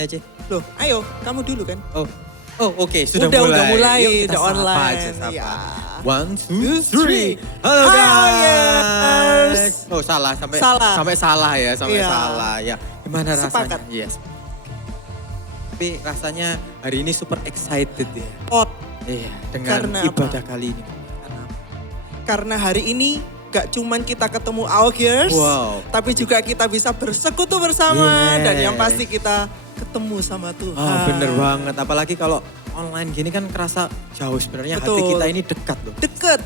aja. Loh, ayo kamu dulu kan. Oke, sudah Udah mulai. mulai, Yuk, kita udah sapa online. aja, sapa. Ya. 1, 2, 3. Halo guys. Oh salah, sampai salah ya. Ya, gimana rasanya? Sepakat. Yes. Tapi rasanya hari ini super excited ya. Iya, dengan Karena ibadah kali ini. Karena hari ini gak cuman kita ketemu Augers, tapi juga kita bisa bersekutu bersama dan yang pasti kita ketemu sama Tuhan. Bener banget, apalagi kalau online gini kan kerasa jauh sebenarnya. Hati kita ini dekat loh. Dekat.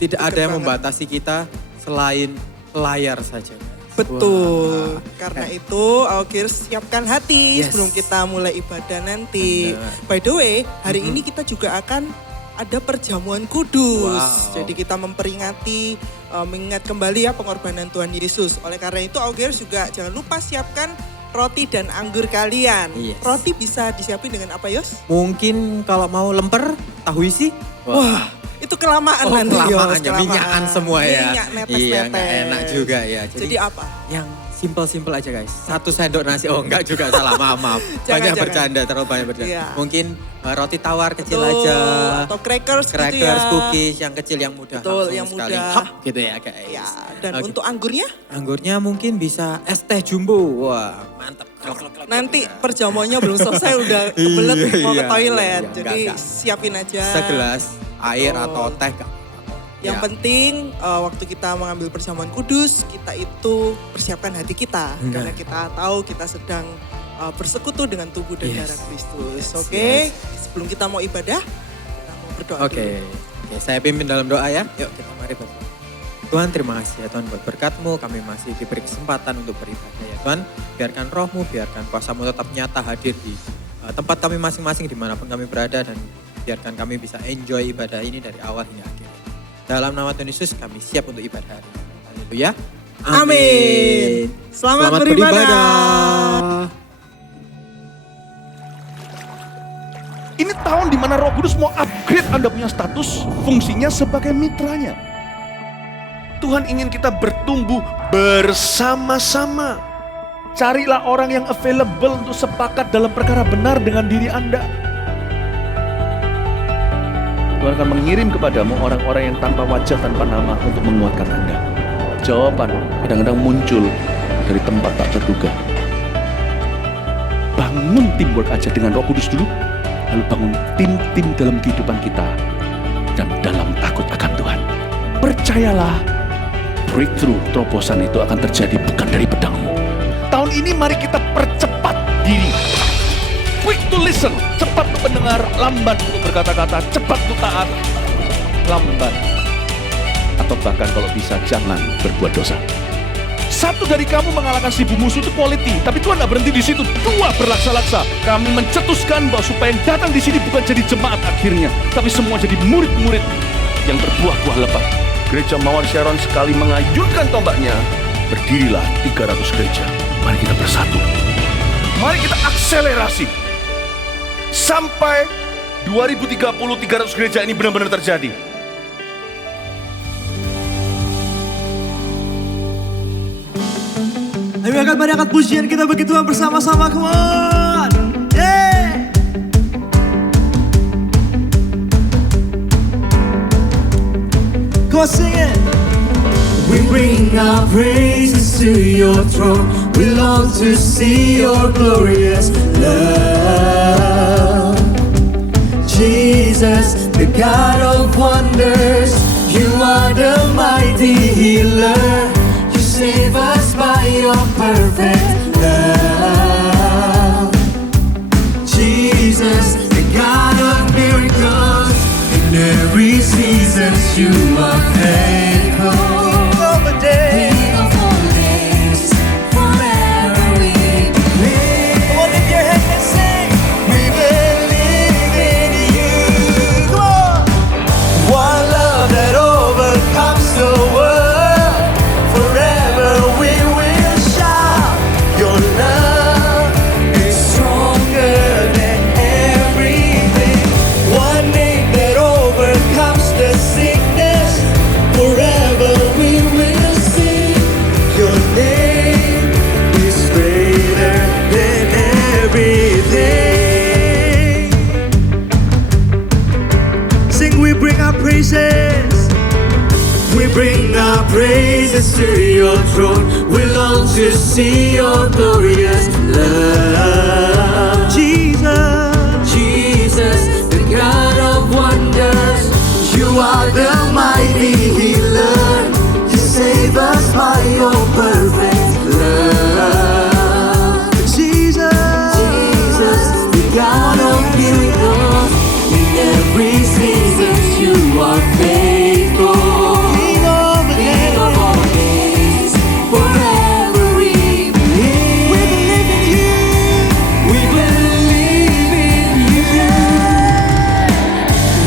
Tidak ada yang membatasi kita selain layar saja. Betul, karena itu Augers siapkan hati sebelum kita mulai ibadah nanti. By the way, hari ini kita juga akan ada perjamuan kudus. Jadi kita memperingati, mengingat kembali ya pengorbanan Tuhan Yesus. Oleh karena itu Augers juga jangan lupa siapkan roti dan anggur kalian. Roti bisa disiapin dengan apa Yos? Mungkin kalau mau lemper, tahu isi. Wah, itu kelamaan nanti Yos. Minyakan semua ya. Minyak netes-netes. Iya, gak enak juga ya. Jadi apa? Yang simple aja guys. 1 sendok nasi. Oh enggak juga salah, maaf. Banyak bercanda, terlalu banyak bercanda. Iya. Mungkin roti tawar kecil Betul, aja. atau crackers gitu ya. cookies yang kecil yang mudah. Betul, yang sekali. mudah. Hap gitu ya guys. Ya, dan untuk anggurnya? Anggurnya mungkin bisa es teh jumbo. Wah mantap. Nanti perjamuannya belum selesai udah kebelet mau ke toilet. Jadi siapin aja. Segelas air atau teh. Yang penting waktu kita mengambil perjamuan kudus, kita itu persiapkan hati kita. Karena kita tahu kita sedang bersekutu dengan tubuh dan darah Kristus. Oke? Sebelum kita mau ibadah, kita mau berdoa dulu. Oke, saya pimpin dalam doa ya. Yuk kita mari berdoa. Tuhan terima kasih ya Tuhan buat berkat-Mu, kami masih diberi kesempatan untuk beribadah ya Tuhan. Biarkan roh-Mu, biarkan kuasa-Mu tetap nyata hadir di tempat kami masing-masing dimanapun kami berada. Dan biarkan kami bisa enjoy ibadah ini dari awal hingga akhir. Dalam nama Tuhan Yesus kami siap untuk ibadah hari ini. Haleluya. Amin. Selamat beribadah. Ini tahun dimana Roh Kudus mau upgrade Anda punya status, fungsinya sebagai mitranya. Tuhan ingin kita bertumbuh bersama-sama. Carilah orang yang available untuk sepakat dalam perkara benar dengan diri Anda. Tuhan akan mengirim kepadamu orang-orang yang tanpa wajah, tanpa nama untuk menguatkan Anda. Jawaban kadang-kadang muncul dari tempat tak terduga. Bangun teamwork aja dengan Roh Kudus dulu. Lalu bangun tim-tim dalam kehidupan kita. Dan dalam takut akan Tuhan. Percayalah, breakthrough, terobosan itu akan terjadi bukan dari pedangmu. Tahun ini mari kita percepat diri. Quick to listen, cepat untuk mendengar, lambat untuk berkata-kata, cepat untuk taat, lambat. Atau bahkan kalau bisa jangan berbuat dosa. Satu dari kamu mengalahkan 1000 musuh itu quality, tapi Tuhan tidak berhenti di situ. 2 berlaksa-laksa. Kami mencetuskan bahwa supaya yang datang di sini bukan jadi jemaat akhirnya, tapi semua jadi murid-murid yang berbuah-buah lebat. Gereja Mawar Sharon sekali mengayunkan tombaknya, berdirilah 300 gereja. Mari kita bersatu. Mari kita akselerasi. Sampai 2030 300 gereja ini benar-benar terjadi. Ayo angkat pujian kita bagi Tuhan bersama-sama, come on! Yeah! Come on, sing it! We bring our praises to your throne. We long to see your glorious love. Jesus, the God of wonders, you are the mighty healer. You save us by your perfect love. Jesus, the God of miracles, in every season you are faithful. King of all days, forever we believe. Come on, lift your hands and sing. We believe in you. Come on. One love that overcomes the world. Forever we will shout. Your love is stronger than everything. One name that overcomes the sickness. praises to your throne. We long to see your glorious love. Jesus, the God of wonders. You are the mighty healer. You save us by your perfect love. Jesus, the God of miracles. In every season you are faithful. King of all days, forever we believe. We believe in you. We believe in you.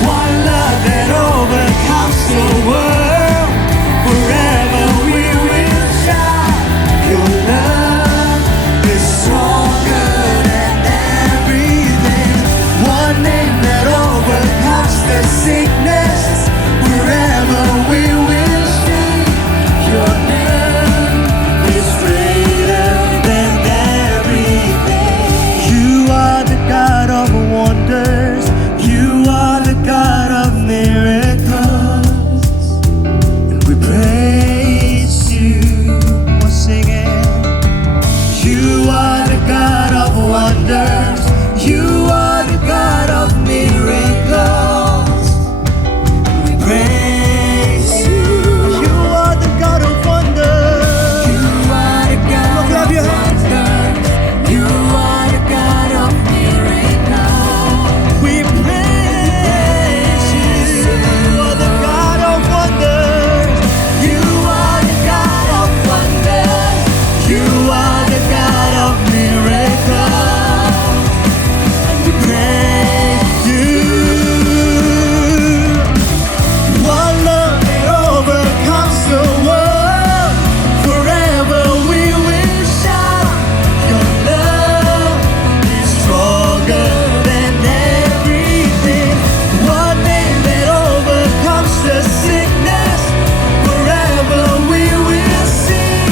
One love that overcomes the world. Forever we will shout. Your love is stronger than everything. One name that overcomes the sickness. Forever we will sing. Your name is greater than everything. You are the God of wonders. You are the God of miracles. And we praise you. Once again. You are the God of wonders. You are the God of miracles. We praise you. You are the God of wonders. You are the God of wonders. You are the God of miracles. We praise you. You are the God of wonders. You are the God of wonders. You are the God of miracles. We praise you. One love that overcomes the world. Forever we will shout. Your love is stronger than everything. One name that overcomes the sickness. Forever we will sing.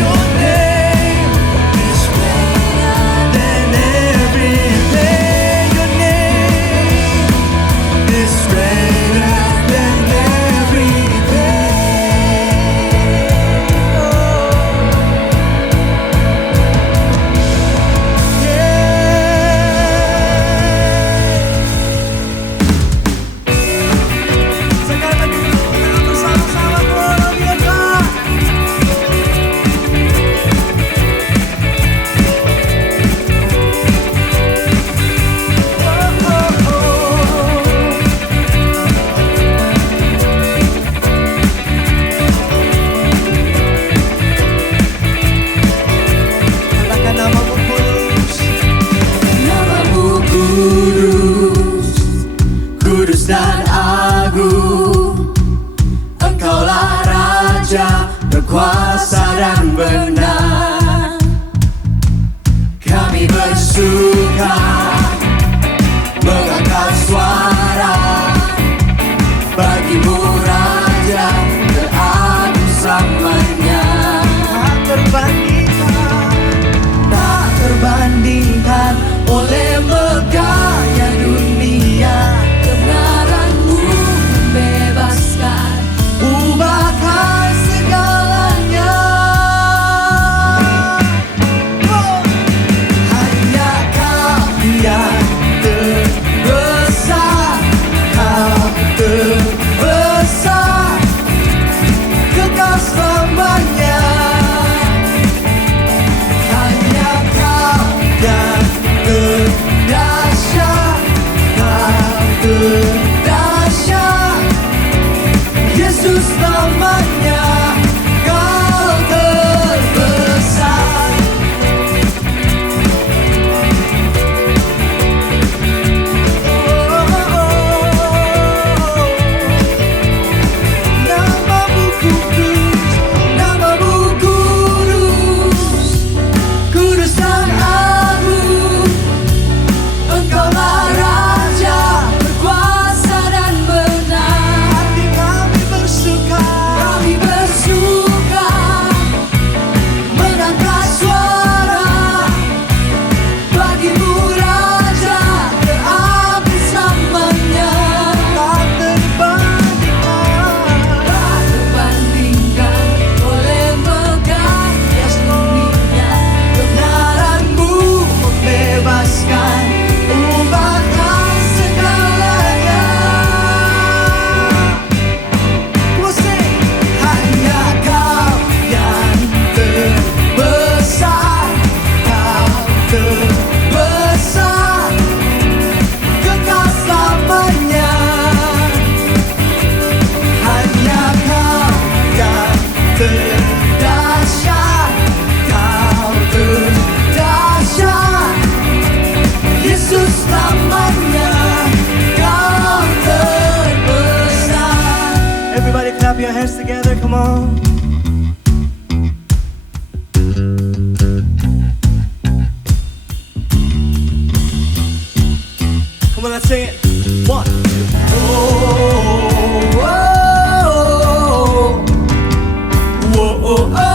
Your name is greater than everything. Your name is greater than everything. Sekarang kita bersama-sama luar biasa. Katakan namamu kudus. Namamu kudus, kudus dan agung. Engkaulah Raja berkuasa dan benar. Kami bersuka mengangkat suara bagimu Raja teragung selamanya. Tak terbandingkan oleh megahnya dunia. Kebenaranmu membebaskan, ubahkan segalanya. Hanya kami come on. Come on, let's sing it. One. Oh, oh, oh, oh, oh, oh.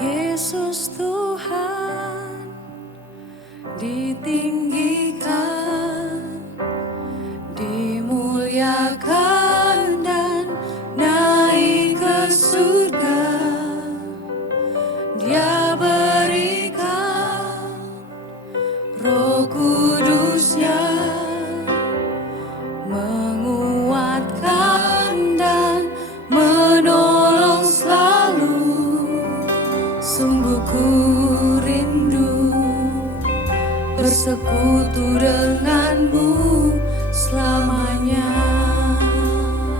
Yesus Tuhan ditinggikan, dimuliakan dan naik ke surga. Dia berikan Roh Kudus-Nya menguatkan dan menolong selalu. Sungguh ku rindu bersekutu denganmu selamanya.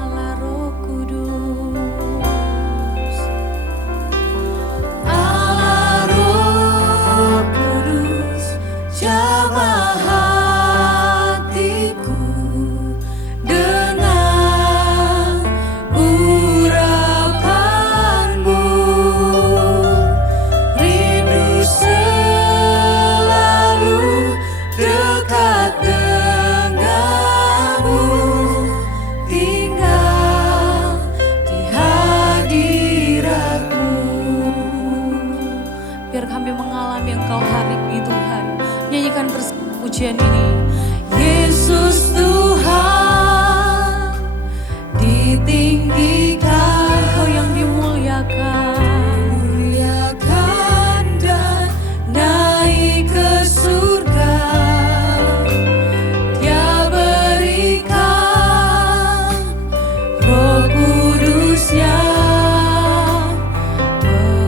Allah Roh Kudus, Allah Roh Kudus, jamah hatiku dengan urapanmu. Rindu selalu dekat denganmu, tinggal di hadiratmu. Biar kami mengalami Engkau hari ini Tuhan. Nyanyikan bersama pujian ini. Yesus Tuhan ditinggikan, Kau yang dimuliakan, muliakan dan naik ke surga. Dia berikan Roh Kudus-Nya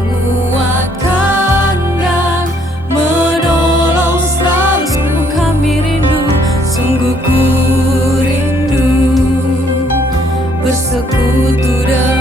menguatkan dan menolong selalu. Sungguh kami rindu, sungguh ku rindu bersekutu dengan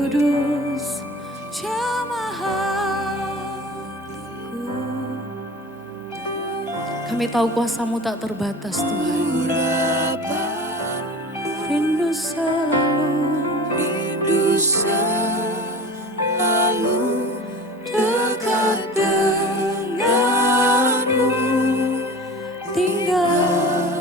Kudus, jamah hatiku. Kami tahu kuasa-Mu tak terbatas Tuhan. Rindu selalu dekat denganmu, tinggal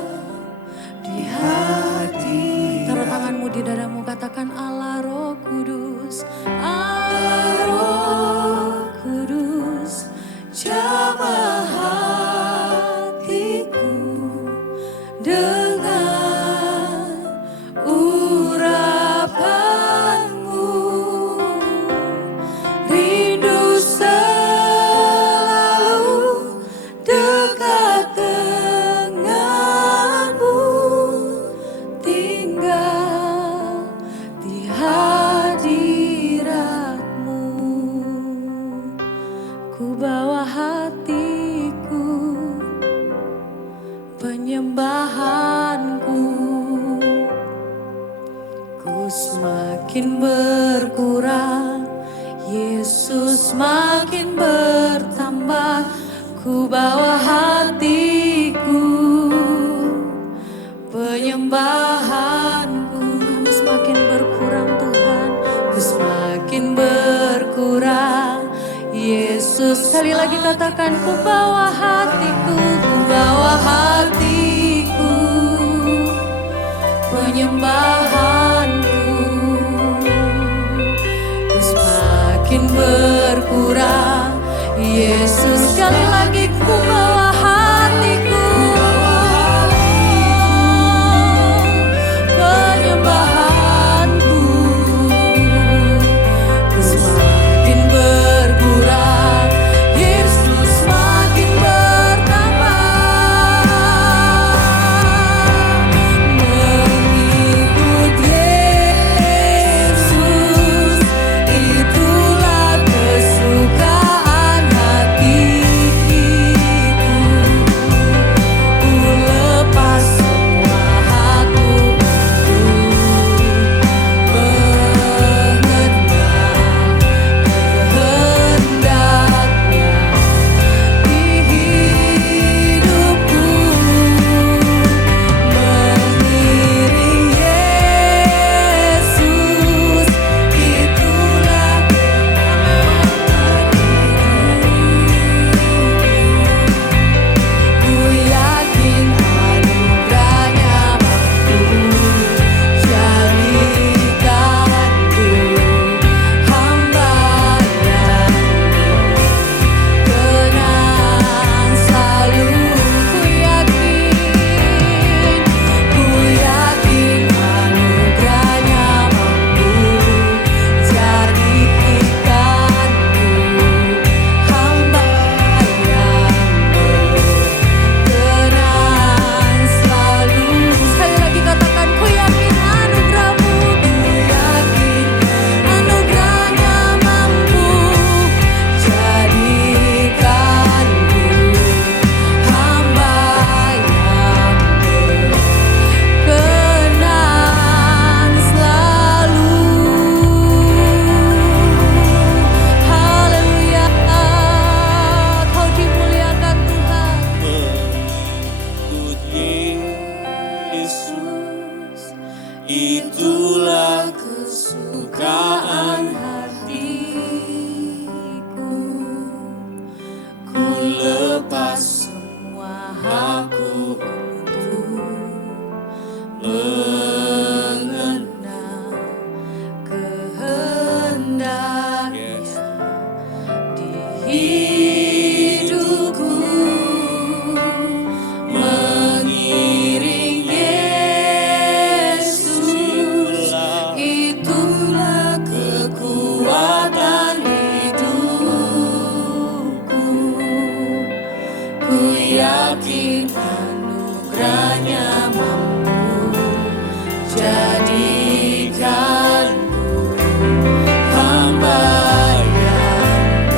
di hati. Taruh tanganmu di dadamu, katakan Allah Roh Kudus, Allah Roh Kudus, jamah hatiku dengan urapanmu. Rindu selalu dekat denganmu, tinggal di hadiratmu. Ku bawa hatiku, penyembahanku, ku semakin berkurang, Yesus makin bertambah. Ku bawa hatiku, penyembahanku, kami semakin berkurang Tuhan, ku semakin berkurang, Yesus. Sekali lagi katakan, ku bawa hatiku, ku bawa hatiku, penyembahanku, ku semakin berkurang, Yesus. Sekali lagi ku bawa hatiku, penyembahanku, ku semakin berkurang, Yesus makin bertambah. Mengikut Yesus, itulah kesukaan hatiku. Ku lepas semua hakku, mengenal kehendaknya di hidupku. Mengiring Yesus, itulah ku yakin anugerahnya mampu jadikanku hamba yang tenang selalu. Ku yakin anugerahnya mampu jadikanku hamba yang tenang selalu. Sekali lagi katakan, ku yakin anugerah-Mu, ku yakin anugerahnya mampu jadikanku hamba yang berkenan selalu. Haleluya, Kau dimuliakan Tuhan. Mengikut Yesus, Itulah kesukaan hatiku. Ku lepas semua hakku untuk mengenal kehendaknya di hidupku. Mengiring Yesus, itulah kekuatan hidupku. Ku yakin anugerahnya mampu jadikanku hamba yang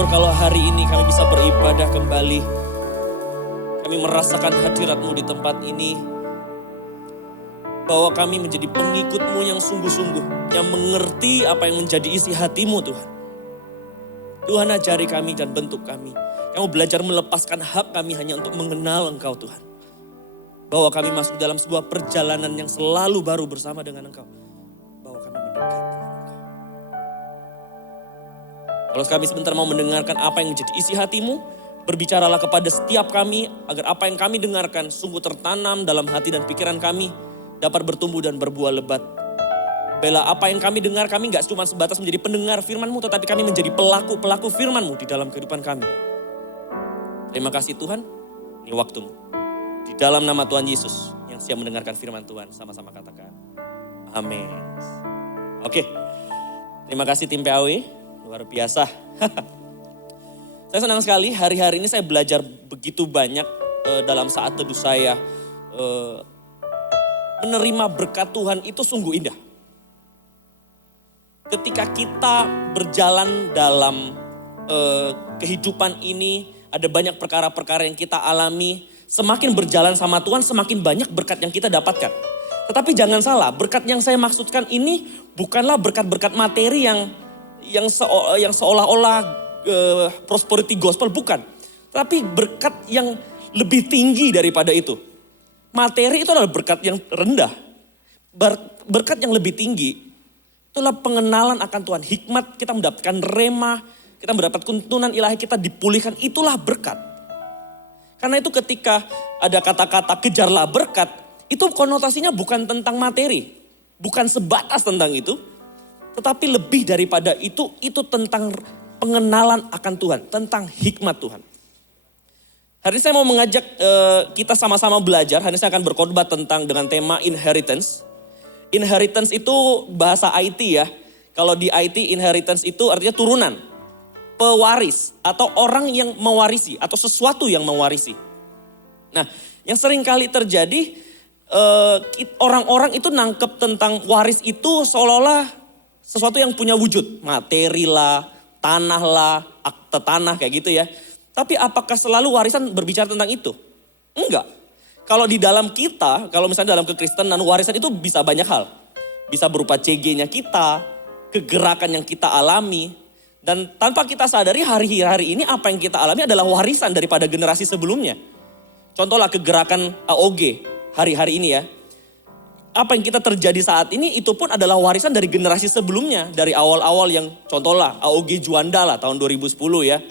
bersyukur kalau hari ini kami bisa beribadah kembali. Kami merasakan hadirat-Mu di tempat ini. Bahwa kami menjadi pengikut-Mu yang sungguh-sungguh. Yang mengerti apa yang menjadi isi hati-Mu Tuhan. Tuhan ajari kami dan bentuk kami. Kamu belajar melepaskan hak kami hanya untuk mengenal Engkau Tuhan. Bahwa kami masuk dalam sebuah perjalanan yang selalu baru bersama dengan Engkau. Bahwa kami mendekat dengan Engkau. Kalau kami sebentar mau mendengarkan apa yang menjadi isi hati-Mu, berbicaralah kepada setiap kami agar apa yang kami dengarkan sungguh tertanam dalam hati dan pikiran kami dapat bertumbuh dan berbuah lebat. Bela apa yang kami dengar, kami gak cuma sebatas menjadi pendengar firman-Mu, tetapi kami menjadi pelaku firman-Mu di dalam kehidupan kami. Terima kasih Tuhan, ini waktu-Mu. Di dalam nama Tuhan Yesus yang siap mendengarkan firman Tuhan, sama-sama katakan amin. Oke, terima kasih tim PAW, luar biasa. Saya senang sekali hari-hari ini saya belajar begitu banyak dalam saat teduh saya. Menerima berkat Tuhan itu sungguh indah. Ketika kita berjalan dalam kehidupan ini, ada banyak perkara-perkara yang kita alami. Semakin berjalan sama Tuhan, semakin banyak berkat yang kita dapatkan. Tetapi jangan salah, berkat yang saya maksudkan ini bukanlah berkat-berkat materi yang seolah-olah prosperity gospel, bukan. Tapi berkat yang lebih tinggi daripada itu. Materi itu adalah berkat yang rendah. Berkat yang lebih tinggi itulah pengenalan akan Tuhan. Hikmat, kita mendapatkan rema, kita mendapat tuntunan ilahi, kita dipulihkan, itulah berkat. Karena itu ketika ada kata-kata kejarlah berkat, itu konotasinya bukan tentang materi. Bukan sebatas tentang itu. Tetapi lebih daripada itu tentang pengenalan akan Tuhan. Tentang hikmat Tuhan. Hari ini saya mau mengajak kita sama-sama belajar. Hari ini saya akan berkhotbah dengan tema inheritance. Inheritance itu bahasa IT ya. Kalau di IT inheritance itu artinya turunan. Pewaris atau orang yang mewarisi atau sesuatu yang mewarisi. Nah, yang sering kali terjadi orang-orang itu nangkep tentang waris itu seolah-olah sesuatu yang punya wujud. Materi lah, tanah lah, akte tanah kayak gitu ya. Tapi apakah selalu warisan berbicara tentang itu? Enggak. Kalau di dalam kita, kalau misalnya dalam kekristenan warisan itu bisa banyak hal. Bisa berupa CG-nya kita, kegerakan yang kita alami. Dan tanpa kita sadari hari-hari ini apa yang kita alami adalah warisan daripada generasi sebelumnya. Contohlah kegerakan AOG hari-hari ini ya. Apa yang kita terjadi saat ini itu pun adalah warisan dari generasi sebelumnya. Dari awal-awal yang contohlah AOG Juanda lah tahun 2010 ya.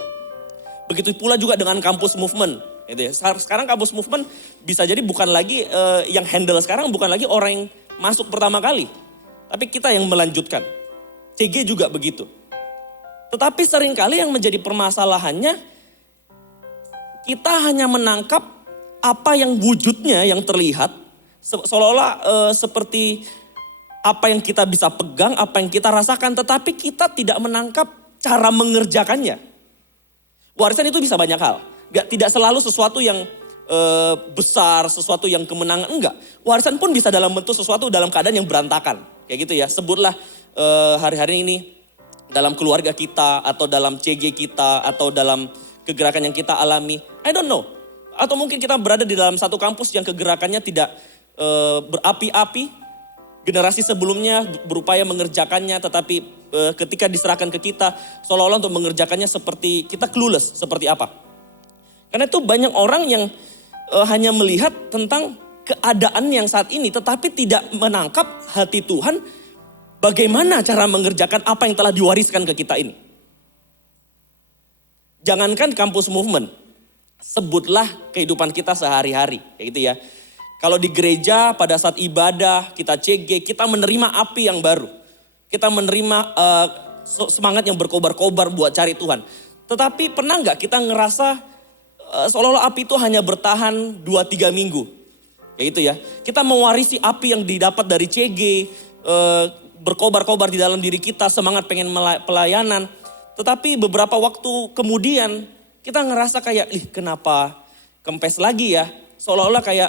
Begitu pula juga dengan kampus movement. Gitu ya. Sekarang kampus movement bisa jadi bukan lagi yang handle sekarang bukan lagi orang yang masuk pertama kali. Tapi kita yang melanjutkan. CG juga begitu. Tetapi seringkali yang menjadi permasalahannya kita hanya menangkap apa yang wujudnya yang terlihat seolah-olah seperti apa yang kita bisa pegang, apa yang kita rasakan, tetapi kita tidak menangkap cara mengerjakannya. Warisan itu bisa banyak hal, tidak selalu sesuatu yang besar, sesuatu yang kemenangan, enggak. Warisan pun bisa dalam bentuk sesuatu dalam keadaan yang berantakan, kayak gitu ya. Sebutlah hari-hari ini dalam keluarga kita, atau dalam CG kita, atau dalam kegerakan yang kita alami. I don't know. Atau mungkin kita berada di dalam satu kampus yang kegerakannya tidak berapi-api. Generasi sebelumnya berupaya mengerjakannya, tetapi ketika diserahkan ke kita, seolah-olah untuk mengerjakannya seperti kita clueless, seperti apa. Karena itu banyak orang yang hanya melihat tentang keadaan yang saat ini, tetapi tidak menangkap hati Tuhan. Bagaimana cara mengerjakan apa yang telah diwariskan ke kita ini. Jangankan kampus movement, sebutlah kehidupan kita sehari-hari. Kayak gitu ya. Kalau di gereja pada saat ibadah, kita CG, kita menerima api yang baru. Kita menerima semangat yang berkobar-kobar buat cari Tuhan. Tetapi pernah gak kita ngerasa seolah-olah api itu hanya bertahan 2-3 minggu. Kayak gitu ya. Kita mewarisi api yang didapat dari CG, berkobar-kobar di dalam diri kita, semangat pengen pelayanan. Tetapi beberapa waktu kemudian kita ngerasa kayak, kenapa kempes lagi ya? Seolah-olah kayak,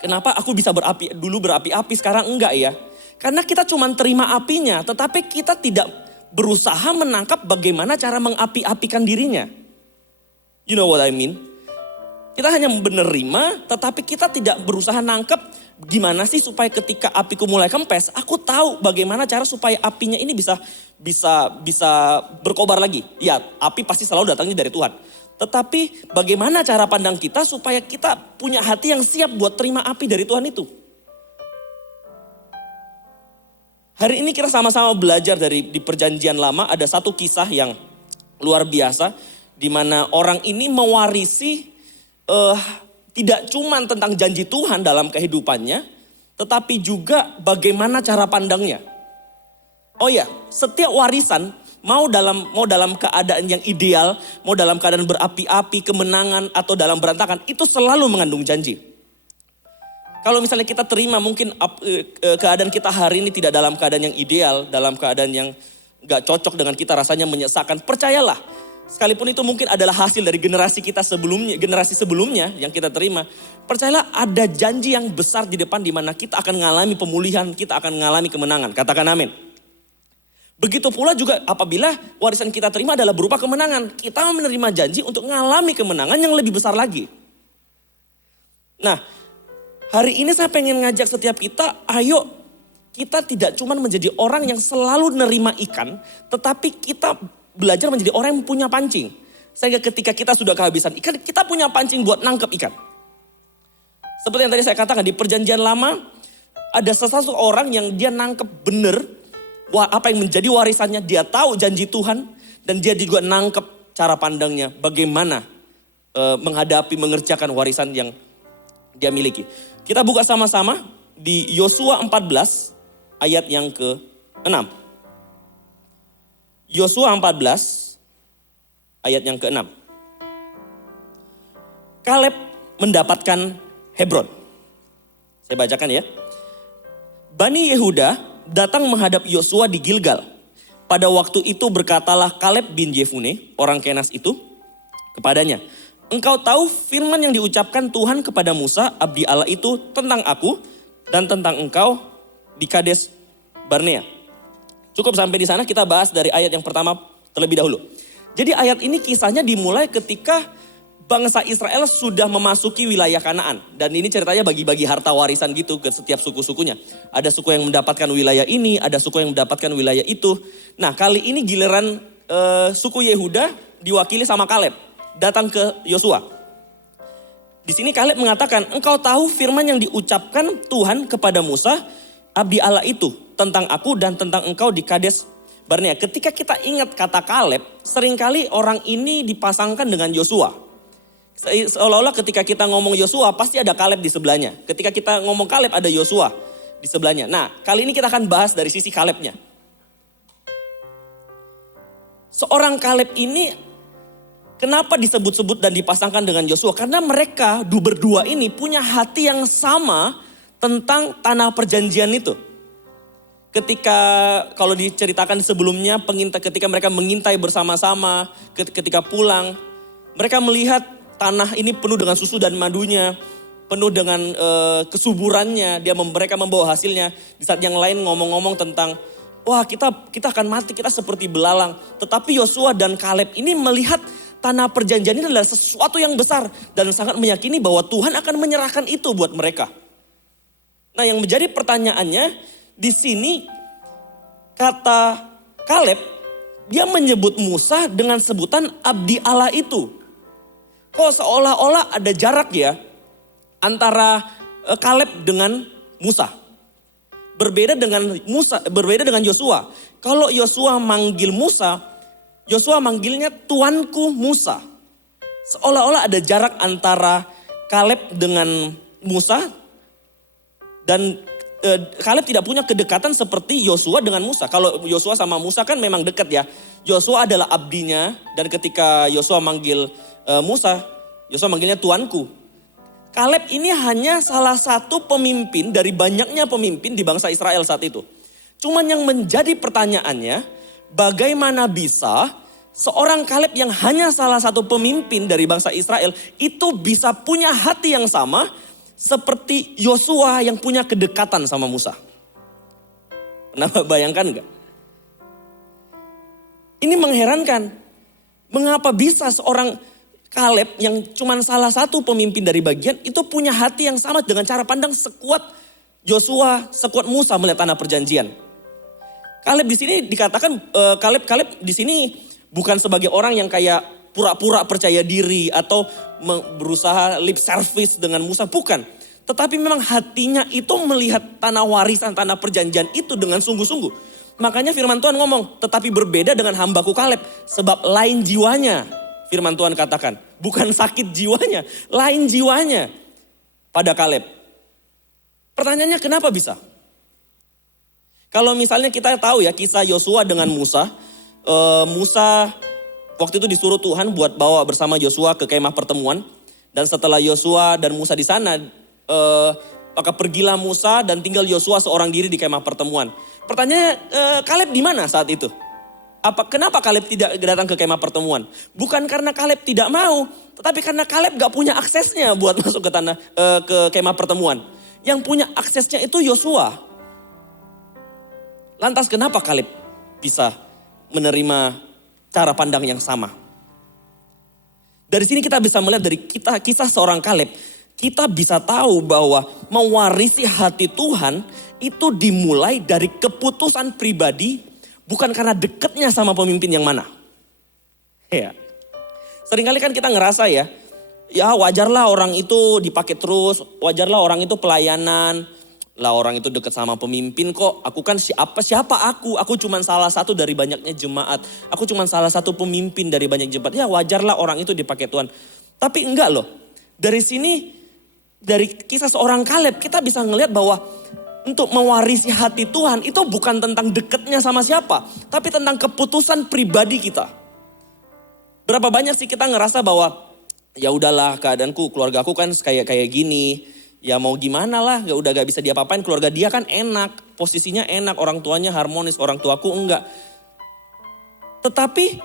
kenapa aku bisa dulu berapi-api sekarang enggak ya? Karena kita cuma terima apinya, tetapi kita tidak berusaha menangkap bagaimana cara mengapi-apikan dirinya. You know what I mean? Kita hanya menerima, tetapi kita tidak berusaha nangkep gimana sih supaya ketika apiku mulai kempes, aku tahu bagaimana cara supaya apinya ini bisa berkobar lagi. Ya, api pasti selalu datangnya dari Tuhan. Tetapi bagaimana cara pandang kita supaya kita punya hati yang siap buat terima api dari Tuhan itu. Hari ini kita sama-sama belajar di perjanjian lama, ada satu kisah yang luar biasa, di mana orang ini mewarisi tidak cuma tentang janji Tuhan dalam kehidupannya, tetapi juga bagaimana cara pandangnya. Oh ya, setiap warisan mau dalam keadaan yang ideal, mau dalam keadaan berapi-api, kemenangan atau dalam berantakan, itu selalu mengandung janji. Kalau misalnya kita terima mungkin keadaan kita hari ini tidak dalam keadaan yang ideal, dalam keadaan yang gak cocok dengan kita, rasanya menyesakkan, percayalah. Sekalipun itu mungkin adalah hasil dari generasi sebelumnya yang kita terima. Percayalah ada janji yang besar di depan di mana kita akan mengalami pemulihan, kita akan mengalami kemenangan. Katakan amin. Begitu pula juga apabila warisan kita terima adalah berupa kemenangan. Kita menerima janji untuk mengalami kemenangan yang lebih besar lagi. Nah, hari ini saya pengen ngajak setiap kita, ayo kita tidak cuma menjadi orang yang selalu nerima ikan, tetapi kita belajar menjadi orang yang punya pancing. Sehingga ketika kita sudah kehabisan ikan, kita punya pancing buat nangkep ikan. Seperti yang tadi saya katakan di perjanjian lama, ada sesuatu orang yang dia nangkep bener apa yang menjadi warisannya. Dia tahu janji Tuhan dan dia juga nangkep cara pandangnya bagaimana menghadapi, mengerjakan warisan yang dia miliki. Kita buka sama-sama di Yosua 14 ayat yang ke-6. Yosua 14 ayat yang ke-6. Kaleb mendapatkan Hebron. Saya bacakan ya. Bani Yehuda datang menghadap Yosua di Gilgal. Pada waktu itu berkatalah Kaleb bin Jefune, orang Kenas itu, kepadanya, engkau tahu firman yang diucapkan Tuhan kepada Musa, abdi Allah itu, tentang aku dan tentang engkau di Kades Barnea. Cukup sampai di sana, kita bahas dari ayat yang pertama terlebih dahulu. Jadi ayat ini kisahnya dimulai ketika bangsa Israel sudah memasuki wilayah Kanaan. Dan ini ceritanya bagi-bagi harta warisan gitu ke setiap suku-sukunya. Ada suku yang mendapatkan wilayah ini, ada suku yang mendapatkan wilayah itu. Nah, kali ini giliran suku Yehuda diwakili sama Kaleb datang ke Yosua. Di sini Kaleb mengatakan, engkau tahu firman yang diucapkan Tuhan kepada Musa, abdi Allah itu, tentang aku dan tentang engkau di Kades Barnea. Ketika kita ingat kata Kaleb, seringkali orang ini dipasangkan dengan Yosua. Seolah-olah ketika kita ngomong Yosua pasti ada Kaleb di sebelahnya. Ketika kita ngomong Kaleb ada Yosua di sebelahnya. Nah, kali ini kita akan bahas dari sisi Kalebnya. Seorang Kaleb ini kenapa disebut-sebut dan dipasangkan dengan Yosua? Karena mereka berdua ini punya hati yang sama tentang tanah perjanjian itu. Ketika kalau diceritakan sebelumnya ketika mereka mengintai bersama-sama, ketika pulang, mereka melihat tanah ini penuh dengan susu dan madunya, penuh dengan kesuburannya, mereka membawa hasilnya. Di saat yang lain ngomong-ngomong tentang, wah kita akan mati, kita seperti belalang. Tetapi Yosua dan Kaleb ini melihat tanah perjanjian ini adalah sesuatu yang besar dan sangat meyakini bahwa Tuhan akan menyerahkan itu buat mereka. Nah, yang menjadi pertanyaannya, di sini kata Kaleb, dia menyebut Musa dengan sebutan abdi Allah itu. Kok seolah-olah ada jarak ya antara Kaleb dengan Musa. Berbeda dengan Yosua. Kalau Yosua manggil Musa, Yosua manggilnya tuanku Musa. Seolah-olah ada jarak antara Kaleb dengan Musa dan Kaleb tidak punya kedekatan seperti Yosua dengan Musa. Kalau Yosua sama Musa kan memang dekat ya. Yosua adalah abdinya dan ketika Yosua manggil Musa, Yosua manggilnya tuanku. Kaleb ini hanya salah satu pemimpin dari banyaknya pemimpin di bangsa Israel saat itu. Cuman yang menjadi pertanyaannya, bagaimana bisa seorang Kaleb yang hanya salah satu pemimpin dari bangsa Israel itu bisa punya hati yang sama seperti Yosua yang punya kedekatan sama Musa. Pernah bayangkan enggak? ini mengherankan. Mengapa bisa seorang Kaleb yang cuma salah satu pemimpin dari bagian itu punya hati yang sama dengan cara pandang sekuat Yosua, sekuat Musa melihat tanah perjanjian. Kaleb di sini dikatakan Kaleb di sini bukan sebagai orang yang kayak pura-pura percaya diri atau berusaha lip service dengan Musa, bukan. Tetapi memang hatinya itu melihat tanah warisan, tanah perjanjian itu dengan sungguh-sungguh. Makanya firman Tuhan ngomong, tetapi berbeda dengan hambaku Kaleb sebab lain jiwanya. Firman Tuhan katakan, bukan sakit jiwanya, lain jiwanya pada Kaleb. Pertanyaannya kenapa bisa? Kalau misalnya kita tahu ya kisah Yosua dengan Musa. Musa waktu itu disuruh Tuhan buat bawa bersama Yosua ke kemah pertemuan. Dan setelah Yosua dan Musa di sana, maka pergilah Musa dan tinggal Yosua seorang diri di kemah pertemuan. Pertanyaannya, Kaleb di mana saat itu? Kenapa Kaleb tidak datang ke kemah pertemuan? Bukan karena Kaleb tidak mau, tetapi karena Kaleb gak punya aksesnya buat masuk ke kemah pertemuan. Yang punya aksesnya itu Yosua. Lantas kenapa Kaleb bisa menerima cara pandang yang sama? Dari sini kita bisa melihat dari kisah seorang Kaleb, kita bisa tahu bahwa mewarisi hati Tuhan itu dimulai dari keputusan pribadi, bukan karena dekatnya sama pemimpin yang mana. Ya. Seringkali kan kita ngerasa ya wajarlah orang itu dipakai terus, wajarlah orang itu pelayanan, lah orang itu dekat sama pemimpin kok. Aku kan siapa aku cuma salah satu dari banyaknya jemaat. Aku cuma salah satu pemimpin dari banyak jemaat. Ya wajarlah orang itu dipakai Tuhan. Tapi enggak loh. Dari sini, dari kisah seorang Kaleb kita bisa ngelihat bahwa untuk mewarisi hati Tuhan itu bukan tentang dekatnya sama siapa, tapi tentang keputusan pribadi kita. Berapa banyak sih kita ngerasa bahwa ya udahlah keadaanku, keluarga aku kan kayak gini, ya mau gimana lah, gak bisa diapa-apain, keluarga dia kan enak, posisinya enak, orang tuanya harmonis, orang tuaku enggak. Tetapi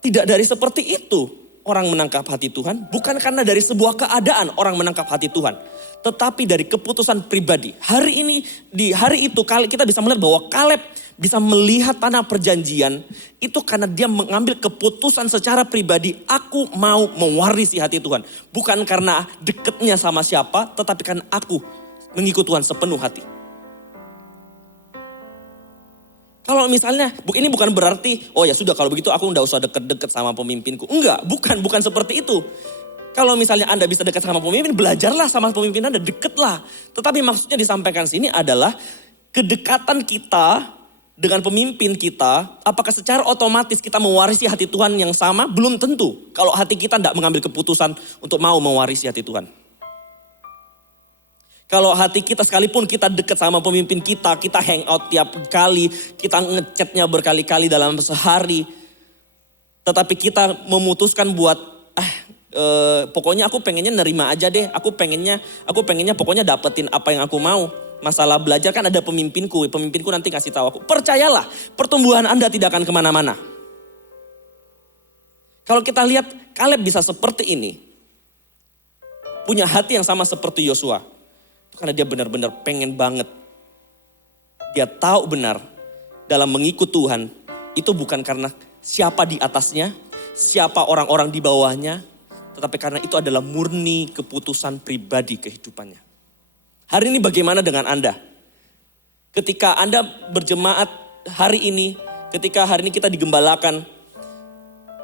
tidak dari seperti itu orang menangkap hati Tuhan, bukan karena dari sebuah keadaan orang menangkap hati Tuhan, tetapi dari keputusan pribadi. Hari ini, di hari itu kita bisa melihat bahwa Kaleb bisa melihat tanah perjanjian itu karena dia mengambil keputusan secara pribadi, aku mau mewarisi hati Tuhan. Bukan karena dekatnya sama siapa, tetapi karena aku mengikut Tuhan sepenuh hati. Kalau misalnya, ini bukan berarti, oh ya sudah kalau begitu aku enggak usah deket-deket sama pemimpinku. Enggak, bukan seperti itu. Kalau misalnya Anda bisa dekat sama pemimpin, belajarlah sama pemimpin Anda, deketlah. Tetapi maksudnya disampaikan sini adalah kedekatan kita dengan pemimpin kita, apakah secara otomatis kita mewarisi hati Tuhan yang sama? Belum tentu. Kalau hati kita enggak mengambil keputusan untuk mau mewarisi hati Tuhan. Kalau hati kita sekalipun kita dekat sama pemimpin kita hangout tiap kali, kita ngechatnya berkali-kali dalam sehari. Tetapi kita memutuskan buat, pokoknya aku pengennya nerima aja deh. Aku pengennya pokoknya dapetin apa yang aku mau. Masalah belajar kan ada pemimpinku nanti kasih tahu aku. Percayalah, pertumbuhan Anda tidak akan kemana-mana. Kalau kita lihat Kaleb bisa seperti ini, punya hati yang sama seperti Yosua. Karena dia benar-benar pengen banget. Dia tahu benar dalam mengikut Tuhan itu bukan karena siapa di atasnya, siapa orang-orang di bawahnya, tetapi karena itu adalah murni keputusan pribadi kehidupannya. Hari ini bagaimana dengan Anda? Ketika Anda berjemaat hari ini, ketika hari ini kita digembalakan,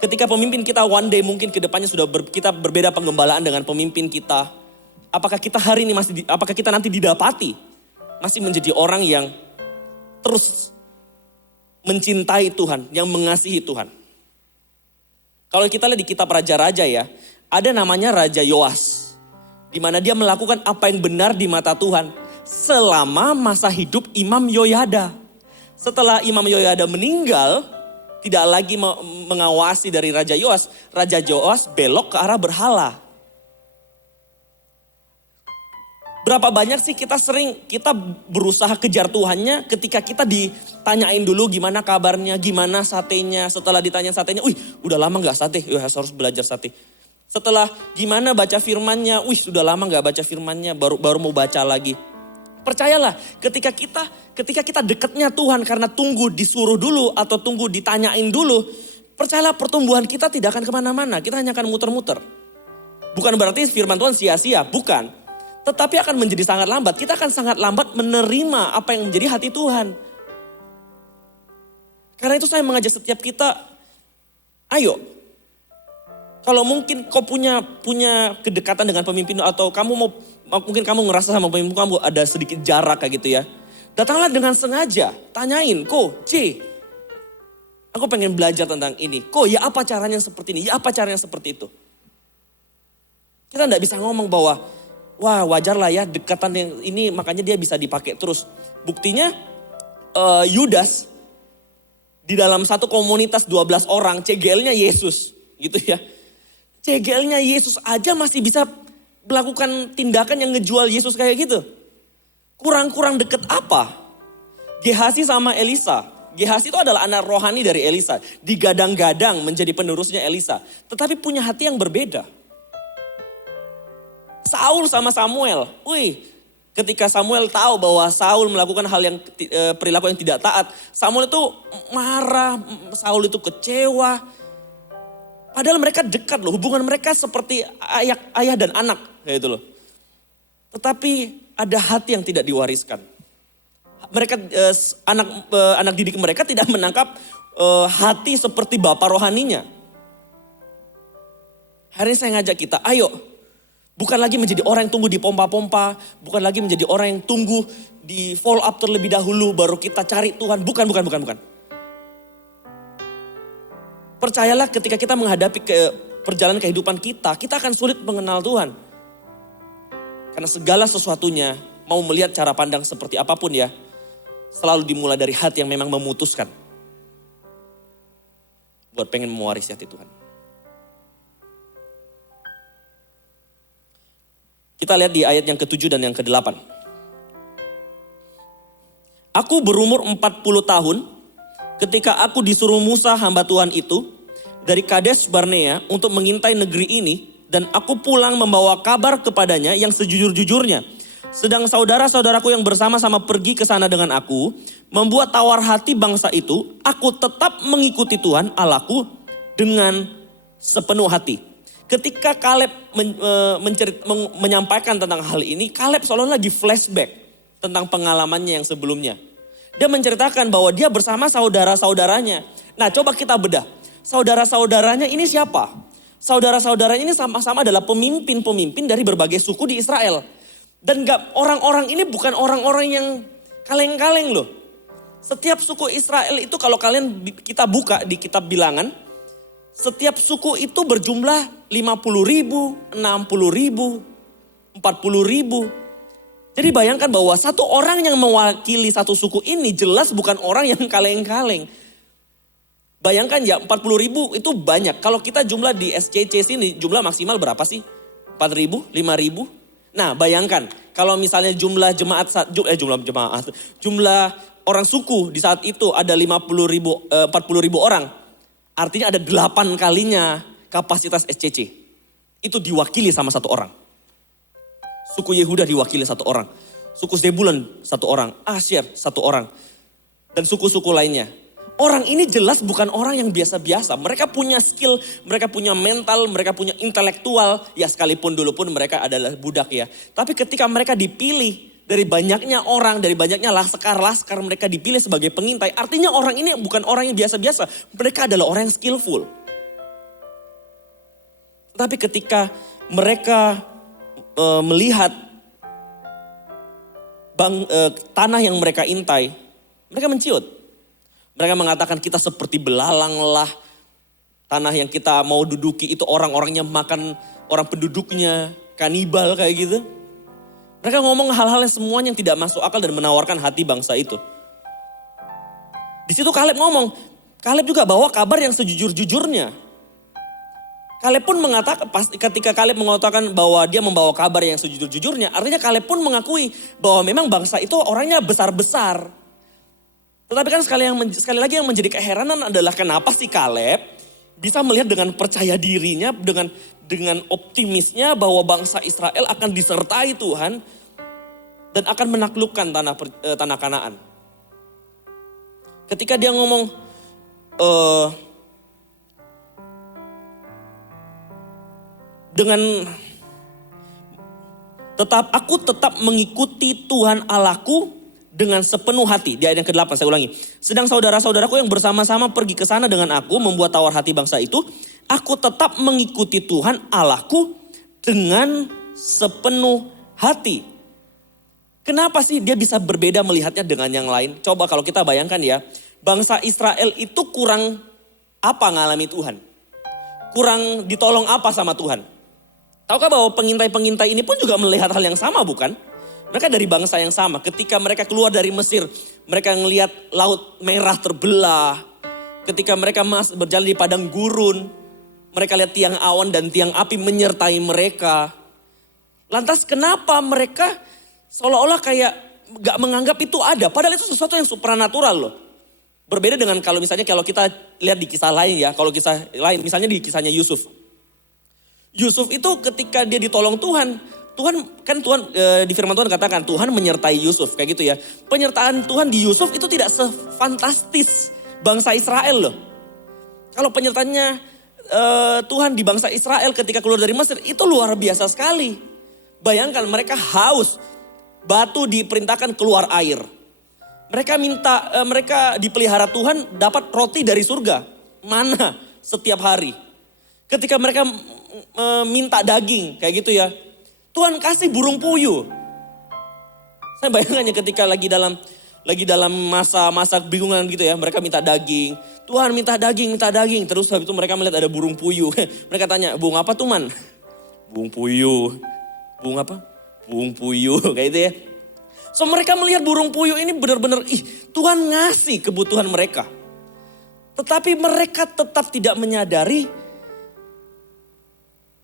ketika pemimpin kita one day mungkin ke depannya kita berbeda penggembalaan dengan pemimpin kita. Apakah kita hari ini apakah kita nanti didapati masih menjadi orang yang terus mencintai Tuhan, yang mengasihi Tuhan? Kalau kita lihat di kitab Raja-Raja ya, ada namanya Raja Yoas. Di mana dia melakukan apa yang benar di mata Tuhan selama masa hidup Imam Yoyada. Setelah Imam Yoyada meninggal, tidak lagi mengawasi dari Raja Yoas belok ke arah berhala. Berapa banyak sih kita berusaha kejar Tuhannya ketika kita ditanyain dulu gimana kabarnya, gimana satenya. Setelah ditanya satenya, udah lama gak sate, harus belajar sate. Setelah gimana baca firmannya, sudah lama gak baca firmannya, baru mau baca lagi. Percayalah ketika kita dekatnya Tuhan karena tunggu disuruh dulu atau tunggu ditanyain dulu, Percayalah pertumbuhan kita tidak akan kemana-mana, kita hanya akan muter-muter. Bukan berarti firman Tuhan sia-sia, bukan. Tetapi akan menjadi sangat lambat, kita akan sangat lambat menerima apa yang menjadi hati Tuhan. Karena itu saya mengajak setiap kita, ayo. Kalau mungkin kau punya kedekatan dengan pemimpin atau mungkin kamu ngerasa sama pemimpin kamu ada sedikit jarak kayak gitu ya. Datanglah dengan sengaja, tanyain, aku pengen belajar tentang ini. Ya apa caranya seperti ini, ya apa caranya seperti itu. Kita enggak bisa ngomong bahwa, wah wajar lah ya dekatan yang ini makanya dia bisa dipakai terus. Buktinya Yudas di dalam satu komunitas 12 orang CGL-nya Yesus gitu ya. CGL-nya Yesus aja masih bisa melakukan tindakan yang ngejual Yesus kayak gitu. Kurang-kurang deket apa? Gehazi sama Elisa. Gehazi itu adalah anak rohani dari Elisa. Digadang-gadang menjadi penerusnya Elisa. Tetapi punya hati yang berbeda. Saul sama Samuel. Ketika Samuel tahu bahwa Saul melakukan hal yang perilaku yang tidak taat. Samuel itu marah, Saul itu kecewa. Padahal mereka dekat loh, hubungan mereka seperti ayah dan anak kayak itu loh. Tetapi ada hati yang tidak diwariskan. Mereka anak didik mereka tidak menangkap hati seperti bapak rohaninya. Hari ini saya ngajak kita, ayo. Bukan lagi menjadi orang yang tunggu di pompa-pompa. Bukan lagi menjadi orang yang tunggu di follow up terlebih dahulu baru kita cari Tuhan. Bukan. Percayalah ketika kita menghadapi perjalanan kehidupan kita akan sulit mengenal Tuhan. Karena segala sesuatunya mau melihat cara pandang seperti apapun ya. Selalu dimulai dari hati yang memang memutuskan. Buat pengen mewarisi hati Tuhan. Kita lihat di ayat yang ke-7 dan yang ke-8. Aku berumur 40 tahun ketika aku disuruh Musa hamba Tuhan itu dari Kades Barnea untuk mengintai negeri ini dan aku pulang membawa kabar kepadanya yang sejujur-jujurnya. Sedang saudara-saudaraku yang bersama-sama pergi ke sana dengan aku membuat tawar hati bangsa itu, aku tetap mengikuti Tuhan Allahku dengan sepenuh hati. Ketika Kaleb menyampaikan tentang hal ini, Kaleb seolah lagi flashback tentang pengalamannya yang sebelumnya. Dia menceritakan bahwa dia bersama saudara-saudaranya. Nah coba kita bedah. Saudara-saudaranya ini siapa? Saudara-saudaranya ini sama-sama adalah pemimpin-pemimpin dari berbagai suku di Israel. Dan orang-orang ini bukan orang-orang yang kaleng-kaleng loh. Setiap suku Israel itu kalau kita buka di kitab bilangan. Setiap suku itu berjumlah 50.000, 60.000, 40.000. Jadi bayangkan bahwa satu orang yang mewakili satu suku ini jelas bukan orang yang kaleng-kaleng. Bayangkan ya 40.000 itu banyak. Kalau kita jumlah di SCC sini jumlah maksimal berapa sih? 4.000, 5.000. Nah bayangkan kalau misalnya jumlah orang suku di saat itu ada 40.000 orang. Artinya ada 8 kalinya kapasitas SCC. Itu diwakili sama satu orang. Suku Yehuda diwakili satu orang. Suku Zebulun satu orang. Asyer satu orang. Dan suku-suku lainnya. Orang ini jelas bukan orang yang biasa-biasa. Mereka punya skill, mereka punya mental, mereka punya intelektual. Ya sekalipun dulu pun mereka adalah budak ya. Tapi ketika mereka dipilih dari banyaknya orang, dari banyaknya laskar mereka dipilih sebagai pengintai. Artinya orang ini bukan orang yang biasa-biasa. Mereka adalah orang yang skillful. Tapi ketika mereka melihat tanah yang mereka intai, mereka menciut. Mereka mengatakan kita seperti belalang lah. Tanah yang kita mau duduki itu orang-orangnya makan orang penduduknya, kanibal kayak gitu. Mereka ngomong hal-hal yang semuanya yang tidak masuk akal dan menawarkan hati bangsa itu. Di situ Kaleb ngomong, Kaleb juga bawa kabar yang sejujur-jujurnya. Kaleb pun mengatakan, ketika Kaleb mengatakan bahwa dia membawa kabar yang sejujur-jujurnya, artinya Kaleb pun mengakui bahwa memang bangsa itu orangnya besar-besar. Tetapi kan sekali lagi yang menjadi keheranan adalah kenapa sih Kaleb bisa melihat dengan percaya dirinya, dengan optimisnya bahwa bangsa Israel akan disertai Tuhan dan akan menaklukkan tanah Kanaan. Ketika dia ngomong, Aku tetap mengikuti Tuhan Allahku dengan sepenuh hati. Di ayat yang ke-8 saya ulangi. Sedang saudara-saudaraku yang bersama-sama pergi ke sana dengan aku membuat tawar hati bangsa itu. Aku tetap mengikuti Tuhan Allahku dengan sepenuh hati. Kenapa sih dia bisa berbeda melihatnya dengan yang lain? Coba kalau kita bayangkan ya. Bangsa Israel itu kurang apa ngalami Tuhan? Kurang ditolong apa sama Tuhan? Tahukah bahwa pengintai-pengintai ini pun juga melihat hal yang sama bukan? Mereka dari bangsa yang sama. Ketika mereka keluar dari Mesir, mereka ngelihat laut merah terbelah. Ketika mereka berjalan di padang gurun, mereka lihat tiang awan dan tiang api menyertai mereka. Lantas kenapa mereka seolah-olah kayak gak menganggap itu ada? Padahal itu sesuatu yang supranatural loh. Berbeda dengan kalau kita lihat di kisah lain ya. Kalau kisah lain, misalnya di kisahnya Yusuf. Yusuf itu ketika dia ditolong Tuhan di firman Tuhan katakan Tuhan menyertai Yusuf kayak gitu ya. Penyertaan Tuhan di Yusuf itu tidak sefantastis bangsa Israel loh. Kalau penyertaannya Tuhan di bangsa Israel ketika keluar dari Mesir itu luar biasa sekali. Bayangkan mereka haus, batu diperintahkan keluar air. Mereka dipelihara Tuhan dapat roti dari surga, mana setiap hari. Ketika mereka minta daging kayak gitu ya. Tuhan kasih burung puyuh. Saya bayangkannya ketika lagi dalam masa bingungan gitu ya. Mereka minta daging. Tuhan minta daging. Terus habis itu mereka melihat ada burung puyuh. Mereka tanya, "Burung apa tuh, Man?" "Burung puyuh." "Burung apa?" "Burung puyuh." Kayak gitu ya. So mereka melihat burung puyuh ini benar-benar, Tuhan ngasih kebutuhan mereka. Tetapi mereka tetap tidak menyadari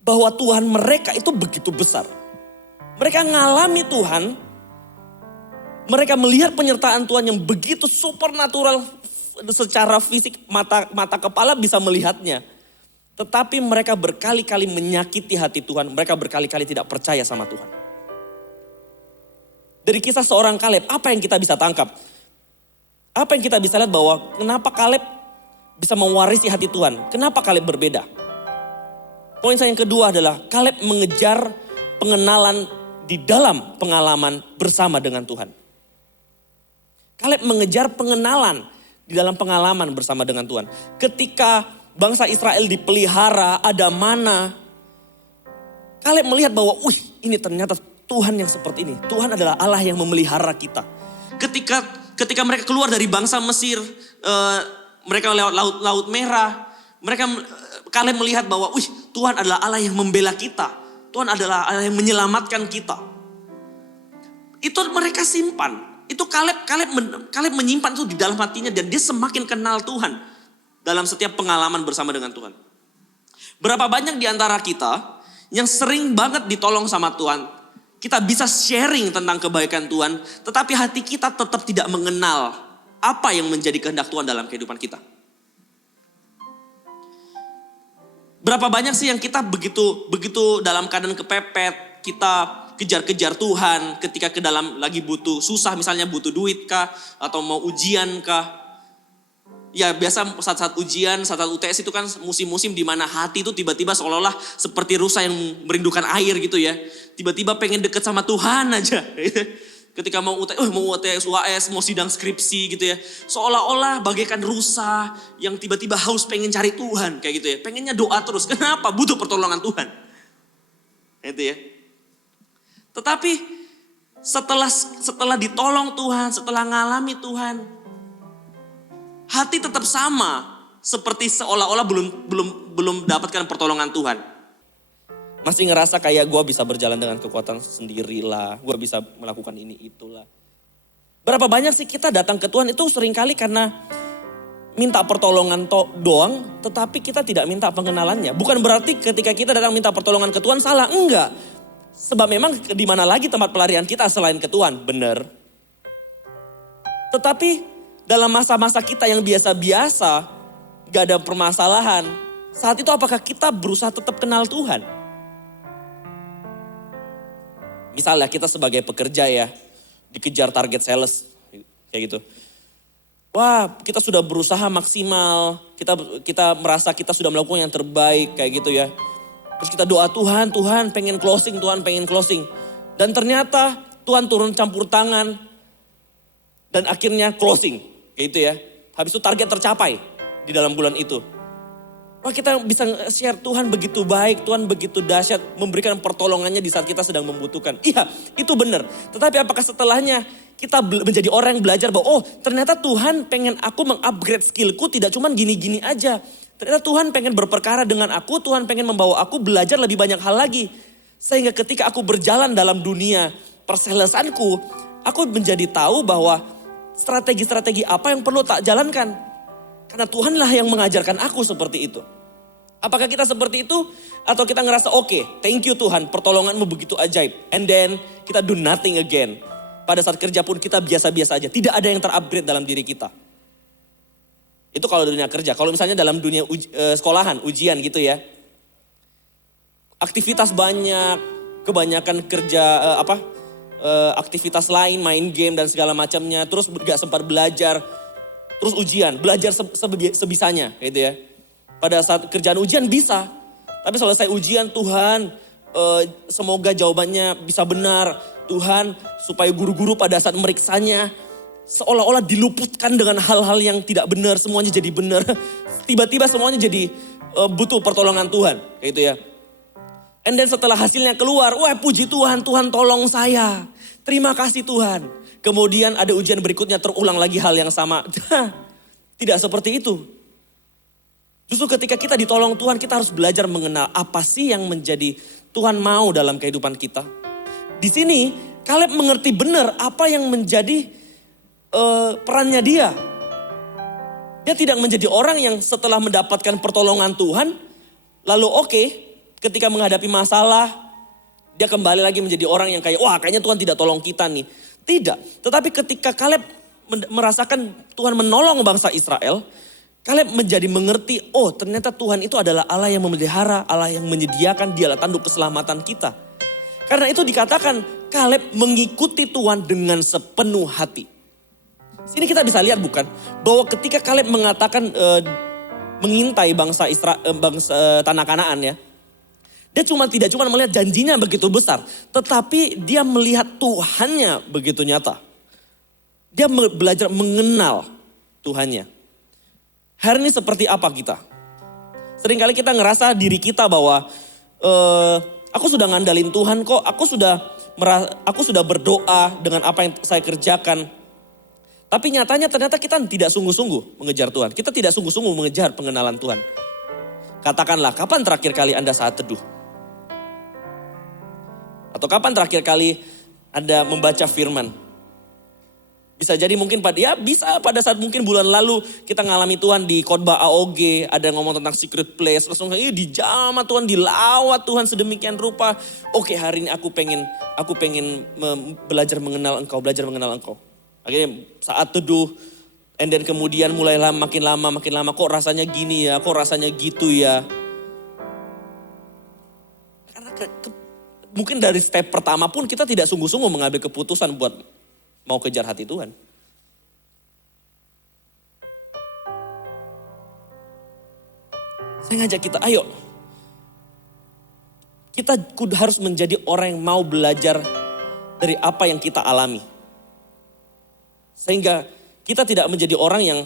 bahwa Tuhan mereka itu begitu besar. Mereka ngalami Tuhan, mereka melihat penyertaan Tuhan yang begitu supernatural secara fisik, mata kepala bisa melihatnya. Tetapi mereka berkali-kali menyakiti hati Tuhan, mereka berkali-kali tidak percaya sama Tuhan. Dari kisah seorang Kaleb, apa yang kita bisa tangkap? Apa yang kita bisa lihat bahwa kenapa Kaleb bisa mewarisi hati Tuhan? Kenapa Kaleb berbeda? Poin saya yang kedua adalah Kaleb mengejar pengenalan di dalam pengalaman bersama dengan Tuhan. Kaleb mengejar pengenalan di dalam pengalaman bersama dengan Tuhan. Ketika bangsa Israel dipelihara, ada mana, Kaleb melihat bahwa, ini ternyata Tuhan yang seperti ini. Tuhan adalah Allah yang memelihara kita. Ketika mereka keluar dari bangsa Mesir, mereka lewat laut merah, Kaleb melihat bahwa, Tuhan adalah Allah yang membela kita. Tuhan adalah Allah yang menyelamatkan kita. Itu mereka simpan. Itu Kaleb menyimpan itu di dalam hatinya dan dia semakin kenal Tuhan dalam setiap pengalaman bersama dengan Tuhan. Berapa banyak di antara kita yang sering banget ditolong sama Tuhan. Kita bisa sharing tentang kebaikan Tuhan, tetapi hati kita tetap tidak mengenal apa yang menjadi kehendak Tuhan dalam kehidupan kita. Berapa banyak sih yang kita begitu dalam keadaan kepepet, kita kejar-kejar Tuhan ketika ke dalam lagi butuh susah, misalnya butuh duit kah, atau mau ujian kah. Ya biasa saat-saat ujian, saat-saat UTS itu kan musim-musim di mana hati itu tiba-tiba seolah-olah seperti rusa yang merindukan air gitu ya. Tiba-tiba pengen deket sama Tuhan aja. Ketika mau UTS, UAS, mau sidang skripsi gitu ya. Seolah-olah bagaikan rusa yang tiba-tiba haus pengen cari Tuhan kayak gitu ya. Pengennya doa terus. Kenapa? Butuh pertolongan Tuhan. Itu ya. Tetapi setelah ditolong Tuhan, setelah ngalami Tuhan, hati tetap sama seperti seolah-olah belum mendapatkan pertolongan Tuhan. Masih ngerasa kayak gue bisa berjalan dengan kekuatan sendirilah. Gue bisa melakukan ini itulah. Berapa banyak sih kita datang ke Tuhan itu seringkali karena minta pertolongan doang. Tetapi kita tidak minta pengenalannya. Bukan berarti ketika kita datang minta pertolongan ke Tuhan salah. Enggak. Sebab memang di mana lagi tempat pelarian kita selain ke Tuhan. Benar. Tetapi dalam masa-masa kita yang biasa-biasa. Gak ada permasalahan. Saat itu apakah kita berusaha tetap kenal Tuhan? Misalnya kita sebagai pekerja ya, dikejar target sales, kayak gitu. Wah, kita sudah berusaha maksimal, kita merasa kita sudah melakukan yang terbaik, kayak gitu ya. Terus kita doa, Tuhan pengen closing, Tuhan pengen closing. Dan ternyata Tuhan turun campur tangan dan akhirnya closing. Kayak gitu ya. Habis itu target tercapai di dalam bulan itu. Wah, kita bisa share Tuhan begitu baik, Tuhan begitu dahsyat, memberikan pertolongannya di saat kita sedang membutuhkan. Iya, itu benar. Tetapi apakah setelahnya kita menjadi orang yang belajar bahwa oh ternyata Tuhan pengen aku mengupgrade skillku tidak cuma gini-gini aja. Ternyata Tuhan pengen berperkara dengan aku, Tuhan pengen membawa aku belajar lebih banyak hal lagi. Sehingga ketika aku berjalan dalam dunia perselesanku, aku menjadi tahu bahwa strategi-strategi apa yang perlu tak jalankan. Karena Tuhanlah yang mengajarkan aku seperti itu. Apakah kita seperti itu? Atau kita ngerasa oke, thank you Tuhan, pertolonganmu begitu ajaib. And then kita do nothing again. Pada saat kerja pun kita biasa-biasa aja. Tidak ada yang terupgrade dalam diri kita. Itu kalau dunia kerja. Kalau misalnya dalam dunia sekolahan, ujian gitu ya. Aktivitas banyak, kebanyakan kerja aktivitas lain, main game dan segala macamnya. Terus gak sempat belajar. Terus ujian, belajar sebisanya gitu ya. Pada saat kerjaan ujian bisa. Tapi selesai ujian Tuhan semoga jawabannya bisa benar. Tuhan supaya guru-guru pada saat meriksanya seolah-olah diluputkan dengan hal-hal yang tidak benar, semuanya jadi benar. Tiba-tiba semuanya jadi butuh pertolongan Tuhan, kayak gitu ya. And then setelah hasilnya keluar, wah puji Tuhan, Tuhan tolong saya. Terima kasih Tuhan. Kemudian ada ujian berikutnya terulang lagi hal yang sama. Tidak seperti itu. Justru ketika kita ditolong Tuhan, kita harus belajar mengenal apa sih yang menjadi Tuhan mau dalam kehidupan kita. Di sini Kaleb mengerti benar apa yang menjadi perannya dia. Dia tidak menjadi orang yang setelah mendapatkan pertolongan Tuhan, lalu oke, ketika menghadapi masalah, dia kembali lagi menjadi orang yang kayak, wah kayaknya Tuhan tidak tolong kita nih. Tidak, tetapi ketika Kaleb merasakan Tuhan menolong bangsa Israel, Kaleb menjadi mengerti, oh ternyata Tuhan itu adalah Allah yang memelihara, Allah yang menyediakan, dialah tanduk keselamatan kita. Karena itu dikatakan Kaleb mengikuti Tuhan dengan sepenuh hati. Sini kita bisa lihat bukan, bahwa ketika Kaleb mengatakan mengintai bangsa tanah Kanaan ya. Dia tidak cuma melihat janjinya begitu besar, tetapi dia melihat Tuhannya begitu nyata. Dia belajar mengenal Tuhannya. Hari ini seperti apa kita? Seringkali kita ngerasa diri kita bahwa aku sudah ngandalin Tuhan kok, aku sudah berdoa dengan apa yang saya kerjakan. Tapi nyatanya ternyata kita tidak sungguh-sungguh mengejar Tuhan. Kita tidak sungguh-sungguh mengejar pengenalan Tuhan. Katakanlah, kapan terakhir kali Anda saat teduh? Atau kapan terakhir kali Anda membaca firman? Bisa jadi mungkin bisa pada saat mungkin bulan lalu kita ngalami Tuhan di khotbah AOG. Ada yang ngomong tentang secret place. Langsung dijamah Tuhan, dilawat Tuhan sedemikian rupa. Oke, hari ini aku pengen belajar mengenal Engkau, belajar mengenal Engkau. Akhirnya saat teduh, and then kemudian mulailah makin lama, kok rasanya gini ya, kok rasanya gitu ya. Karena mungkin dari step pertama pun kita tidak sungguh-sungguh mengambil keputusan buat mau kejar hati Tuhan. Saya ngajak kita, ayo. Kita harus menjadi orang yang mau belajar dari apa yang kita alami. Sehingga kita tidak menjadi orang yang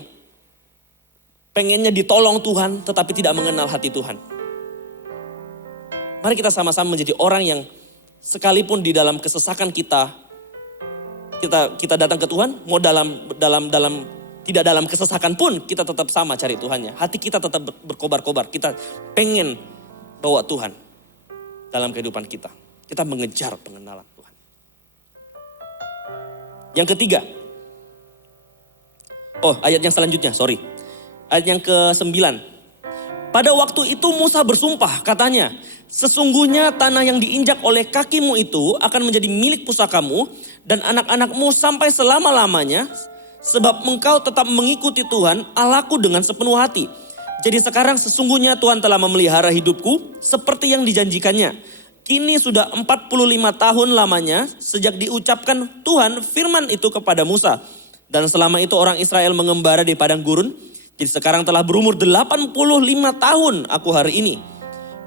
pengennya ditolong Tuhan tetapi tidak mengenal hati Tuhan. Mari kita sama-sama menjadi orang yang sekalipun di dalam kesesakan kita datang ke Tuhan, mau tidak dalam kesesakan pun kita tetap sama cari Tuhannya. Hati kita tetap berkobar-kobar, kita pengen bawa Tuhan dalam kehidupan kita. Kita mengejar pengenalan Tuhan. Yang ketiga, ayat yang selanjutnya, Ayat yang ke-9. Pada waktu itu Musa bersumpah, katanya, sesungguhnya tanah yang diinjak oleh kakimu itu akan menjadi milik pusakamu dan anak-anakmu sampai selama-lamanya, sebab engkau tetap mengikuti Tuhan Allahku dengan sepenuh hati. Jadi sekarang sesungguhnya Tuhan telah memelihara hidupku seperti yang dijanjikannya. Kini sudah 45 tahun lamanya sejak diucapkan Tuhan firman itu kepada Musa. Dan selama itu orang Israel mengembara di padang gurun. Jadi sekarang telah berumur 85 tahun aku hari ini.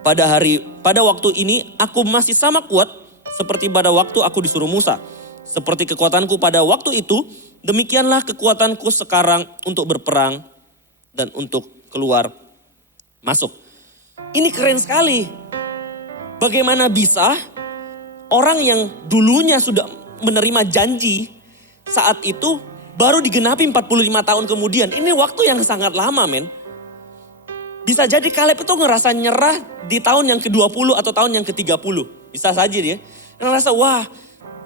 pada waktu ini aku masih sama kuat seperti pada waktu aku disuruh Musa. Seperti kekuatanku pada waktu itu, demikianlah kekuatanku sekarang untuk berperang dan untuk keluar masuk. Ini keren sekali. Bagaimana bisa orang yang dulunya sudah menerima janji saat itu baru digenapi 45 tahun kemudian. Ini waktu yang sangat lama, men. Bisa jadi Kaleb itu ngerasa nyerah di tahun yang ke-20 atau tahun yang ke-30. Bisa saja dia. Ngerasa, wah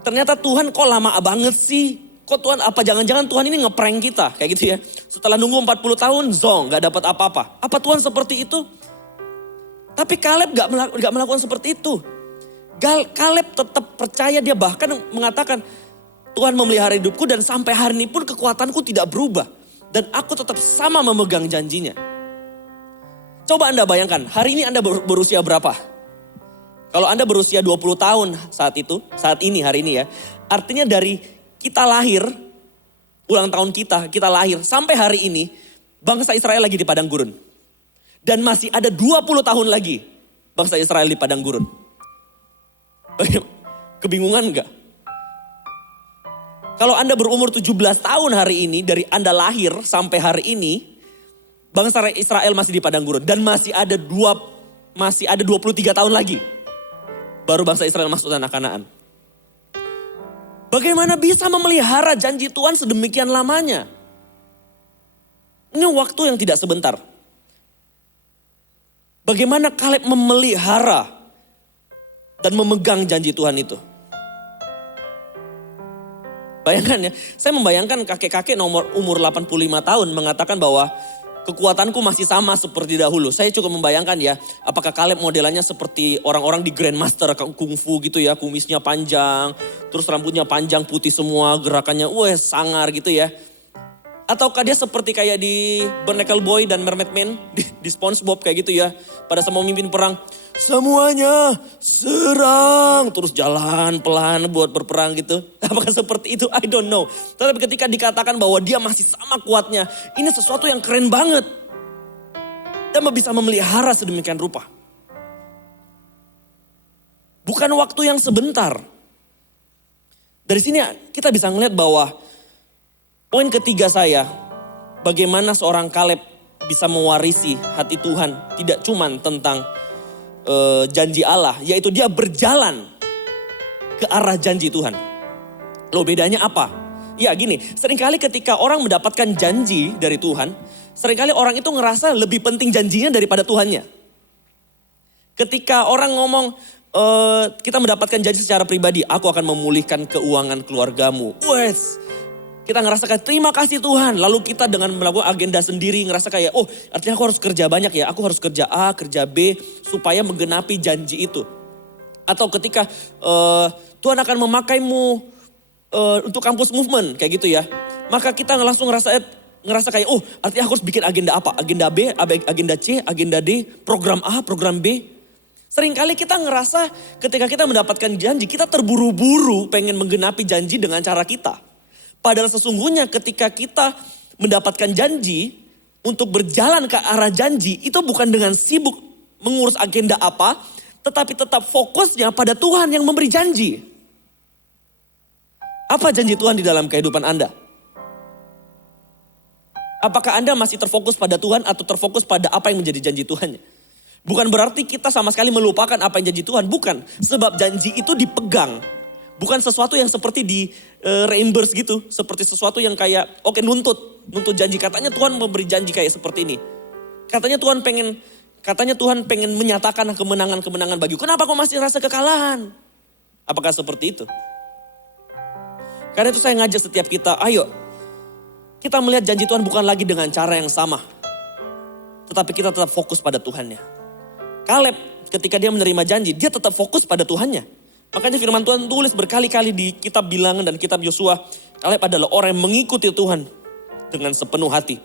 ternyata Tuhan kok lama banget sih. Kok Tuhan, apa jangan-jangan Tuhan ini ngeprank kita. Kayak gitu ya. Setelah nunggu 40 tahun, zong, gak dapat apa-apa. Apa Tuhan seperti itu? Tapi Kaleb gak melakukan seperti itu. Kaleb tetap percaya, dia bahkan mengatakan, Tuhan memelihara hidupku dan sampai hari ini pun kekuatanku tidak berubah. Dan aku tetap sama memegang janjinya. Coba Anda bayangkan, hari ini Anda berusia berapa? Kalau Anda berusia 20 tahun saat ini, hari ini ya. Artinya dari kita lahir, ulang tahun kita lahir sampai hari ini, bangsa Israel lagi di padang gurun. Dan masih ada 20 tahun lagi bangsa Israel di padang gurun. Kebingungan enggak? Kalau Anda berumur 17 tahun hari ini, dari Anda lahir sampai hari ini, bangsa Israel masih di padang gurun. Dan masih ada 23 tahun lagi. Baru bangsa Israel masuk tanah Kanaan. Bagaimana bisa memelihara janji Tuhan sedemikian lamanya? Ini waktu yang tidak sebentar. Bagaimana Kaleb memelihara dan memegang janji Tuhan itu? Bayangkan ya, saya membayangkan kakek-kakek umur 85 tahun mengatakan bahwa kekuatanku masih sama seperti dahulu. Saya cukup membayangkan ya, apakah Kaleb modelannya seperti orang-orang di Grandmaster kungfu gitu ya. Kumisnya panjang, terus rambutnya panjang putih semua, gerakannya sangar gitu ya. Ataukah dia seperti kayak di Barnacle Boy dan Mermaid Man di SpongeBob kayak gitu ya. Pada saat mau mimpin perang, semuanya serang. Terus jalan pelan buat berperang gitu. Apakah seperti itu? I don't know. Tetapi ketika dikatakan bahwa dia masih sama kuatnya, ini sesuatu yang keren banget. Dan bisa memelihara sedemikian rupa. Bukan waktu yang sebentar. Dari sini kita bisa ngeliat bahwa poin ketiga saya, bagaimana seorang Kaleb bisa mewarisi hati Tuhan. Tidak cuman tentang janji Allah, yaitu dia berjalan ke arah janji Tuhan. Loh bedanya apa? Ya gini, seringkali ketika orang mendapatkan janji dari Tuhan, seringkali orang itu ngerasa lebih penting janjinya daripada Tuhannya. Ketika orang ngomong, kita mendapatkan janji secara pribadi, aku akan memulihkan keuangan keluargamu. Kita ngerasa kayak terima kasih Tuhan. Lalu kita dengan melakukan agenda sendiri ngerasa kayak artinya aku harus kerja banyak ya. Aku harus kerja A, kerja B supaya menggenapi janji itu. Atau ketika Tuhan akan memakaimu untuk kampus movement kayak gitu ya. Maka kita langsung ngerasa kayak artinya aku harus bikin agenda apa? Agenda B, agenda C, agenda D, program A, program B. Seringkali kita ngerasa ketika kita mendapatkan janji kita terburu-buru pengen menggenapi janji dengan cara kita. Padahal sesungguhnya ketika kita mendapatkan janji untuk berjalan ke arah janji itu bukan dengan sibuk mengurus agenda apa, tetapi tetap fokusnya pada Tuhan yang memberi janji. Apa janji Tuhan di dalam kehidupan Anda? Apakah Anda masih terfokus pada Tuhan atau terfokus pada apa yang menjadi janji Tuhan? Bukan berarti kita sama sekali melupakan apa yang janji Tuhan, bukan. Sebab janji itu dipegang. Bukan sesuatu yang seperti di reimburse gitu. Seperti sesuatu yang kayak nuntut janji. Katanya Tuhan memberi janji kayak seperti ini. Katanya Tuhan pengen menyatakan kemenangan-kemenangan bagiku. Kenapa kau masih rasa kekalahan? Apakah seperti itu? Karena itu saya ngajak setiap kita, ayo kita melihat janji Tuhan bukan lagi dengan cara yang sama. Tetapi kita tetap fokus pada Tuhannya. Kaleb ketika dia menerima janji, dia tetap fokus pada Tuhannya. Makanya firman Tuhan tulis berkali-kali di kitab Bilangan dan kitab Yosua. Kaleb adalah orang yang mengikuti Tuhan dengan sepenuh hati.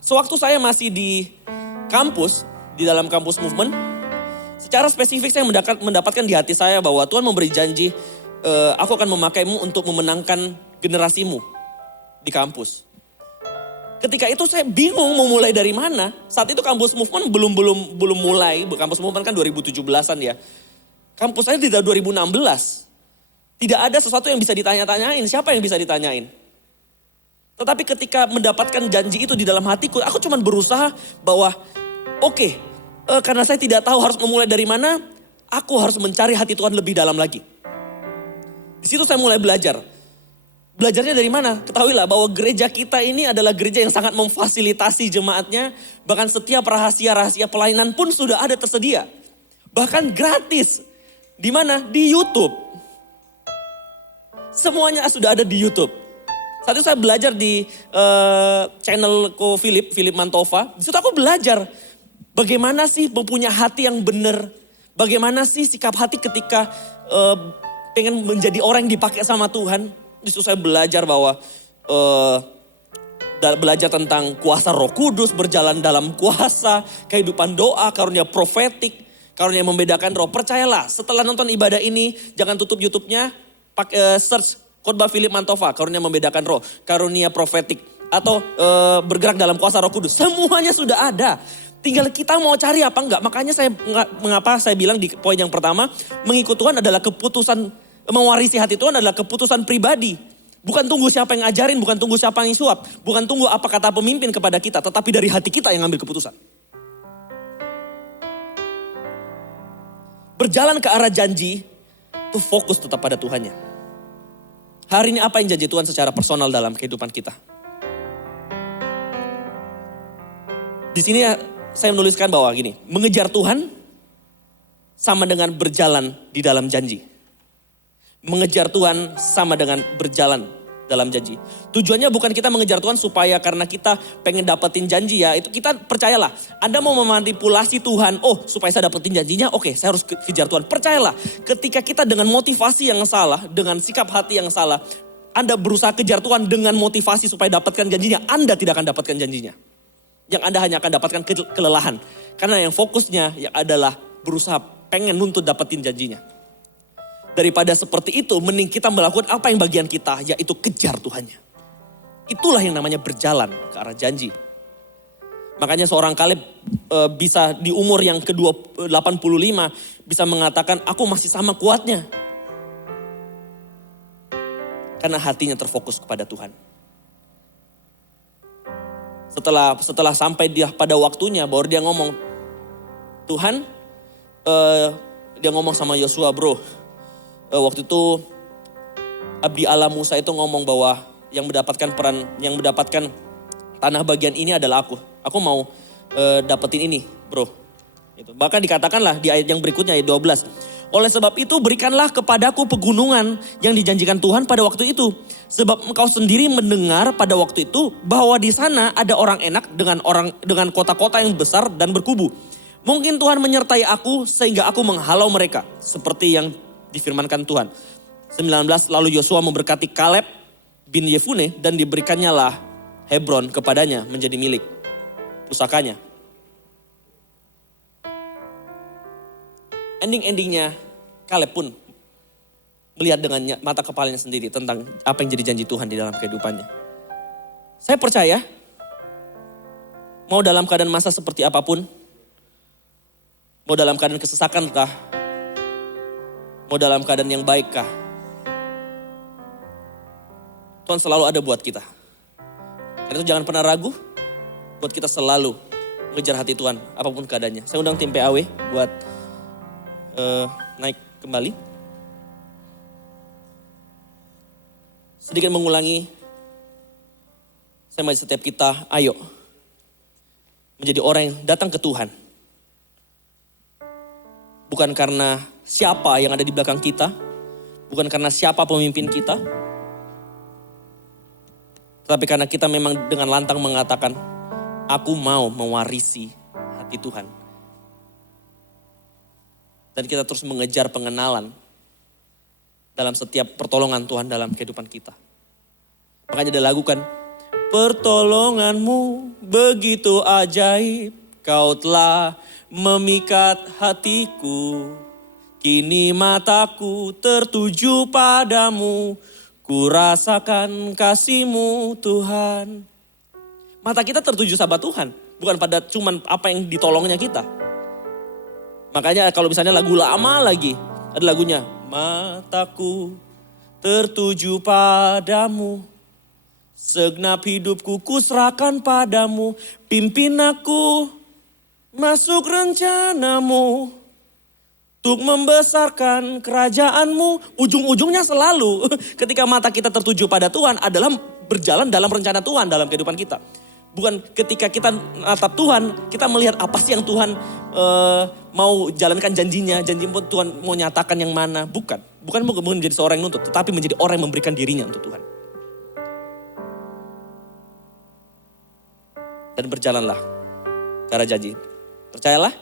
Sewaktu saya masih di kampus, di dalam kampus movement, secara spesifik saya mendapatkan di hati saya bahwa Tuhan memberi janji, aku akan memakaimu untuk memenangkan generasimu di kampus. Ketika itu saya bingung mau mulai dari mana. Saat itu kampus movement belum mulai. Kampus movement kan 2017-an ya. Kampus saya di tahun 2016. Tidak ada sesuatu yang bisa ditanya-tanyain. Siapa yang bisa ditanyain? Tetapi ketika mendapatkan janji itu di dalam hatiku, aku cuma berusaha bahwa oke, karena saya tidak tahu harus memulai dari mana, aku harus mencari hati Tuhan lebih dalam lagi. Di situ saya mulai belajar. Belajarnya dari mana? Ketahuilah bahwa gereja kita ini adalah gereja yang sangat memfasilitasi jemaatnya. Bahkan setiap rahasia-rahasia pelayanan pun sudah ada tersedia. Bahkan gratis. Di mana? Di YouTube. Semuanya sudah ada di YouTube. Saat itu saya belajar di channel Ko Philip Mantova. Di situ aku belajar bagaimana sih mempunyai hati yang benar. Bagaimana sih sikap hati ketika pengen menjadi orang yang dipakai sama Tuhan. Di situ saya belajar bahwa belajar tentang kuasa Roh Kudus, berjalan dalam kuasa, kehidupan doa, karunia profetik, karunia membedakan roh. Percayalah, setelah nonton ibadah ini, jangan tutup YouTube-nya, search khotbah Philip Mantova, karunia membedakan roh, karunia profetik, atau bergerak dalam kuasa Roh Kudus. Semuanya sudah ada. Tinggal kita mau cari apa enggak. Makanya mengapa saya bilang di poin yang pertama, mengikut Tuhan adalah keputusan, mewarisi hati Tuhan adalah keputusan pribadi. Bukan tunggu siapa yang ngajarin, bukan tunggu siapa yang suap, bukan tunggu apa kata pemimpin kepada kita, tetapi dari hati kita yang ngambil keputusan. Berjalan ke arah janji, itu fokus tetap pada Tuhannya. Hari ini apa yang janji Tuhan secara personal dalam kehidupan kita? Di sini saya menuliskan bahwa gini, mengejar Tuhan sama dengan berjalan di dalam janji. Mengejar Tuhan sama dengan berjalan dalam janji. Tujuannya bukan kita mengejar Tuhan supaya karena kita pengen dapetin janji ya. Itu kita percayalah, Anda mau memanipulasi Tuhan, oh supaya saya dapetin janjinya, oke saya harus kejar Tuhan. Percayalah, ketika kita dengan motivasi yang salah, dengan sikap hati yang salah, Anda berusaha kejar Tuhan dengan motivasi supaya dapatkan janjinya, Anda tidak akan dapatkan janjinya. Yang Anda hanya akan dapatkan kelelahan. Karena yang fokusnya ya adalah berusaha pengen nuntut dapetin janjinya. Daripada seperti itu, mending kita melakukan apa yang bagian kita, yaitu kejar Tuhannya. Itulah yang namanya berjalan ke arah janji. Makanya seorang Kaleb bisa di umur yang ke-85 bisa mengatakan, aku masih sama kuatnya. Karena hatinya terfokus kepada Tuhan. Setelah sampai dia pada waktunya, baru dia ngomong, Tuhan, dia ngomong sama Yosua, bro. Waktu itu Abdi Allah Musa itu ngomong bahwa yang mendapatkan tanah bagian ini adalah aku. Aku mau dapetin ini, bro. Gitu. Bahkan dikatakanlah di ayat yang berikutnya, ayat 12. Oleh sebab itu berikanlah kepadaku pegunungan yang dijanjikan Tuhan pada waktu itu. Sebab engkau sendiri mendengar pada waktu itu bahwa di sana ada orang enak dengan kota-kota yang besar dan berkubu. Mungkin Tuhan menyertai aku sehingga aku menghalau mereka. Seperti yang difirmankan Tuhan. 19, lalu Yosua memberkati Kaleb bin Yefune dan diberikannya lah Hebron kepadanya menjadi milik pusakanya. Ending-endingnya Kaleb pun melihat dengan mata kepalanya sendiri tentang apa yang jadi janji Tuhan di dalam kehidupannya. Saya percaya, mau dalam keadaan masa seperti apapun, mau dalam keadaan kesesakan kah, mau dalam keadaan yang baik kah, Tuhan selalu ada buat kita. Karena itu jangan pernah ragu, buat kita selalu mengejar hati Tuhan, apapun keadaannya. Saya undang tim PAW buat naik kembali. Sedikit mengulangi, saya maju setiap kita, ayo menjadi orang yang datang ke Tuhan. Bukan karena siapa yang ada di belakang kita, bukan karena siapa pemimpin kita, tetapi karena kita memang dengan lantang mengatakan, aku mau mewarisi hati Tuhan. Dan kita terus mengejar pengenalan dalam setiap pertolongan Tuhan dalam kehidupan kita. Makanya ada lagu kan, pertolonganmu begitu ajaib, kau telah memikat hatiku. Kini mataku tertuju padamu, ku rasakan kasih-Mu Tuhan. Mata kita tertuju sama Tuhan, bukan pada cuman apa yang ditolongnya kita. Makanya kalau misalnya lagu lama lagi, ada lagunya, mataku tertuju padamu, segenap hidupku kuserahkan padamu, pimpin aku masuk rencanamu, untuk membesarkan kerajaanmu. Ujung-ujungnya selalu ketika mata kita tertuju pada Tuhan adalah berjalan dalam rencana Tuhan dalam kehidupan kita. Bukan ketika kita natap Tuhan, kita melihat apa sih yang Tuhan mau jalankan janjinya, janji Tuhan mau nyatakan yang mana. Bukan menjadi seorang yang nuntut, tetapi menjadi orang yang memberikan dirinya untuk Tuhan. Dan berjalanlah ke arah janji. Percayalah,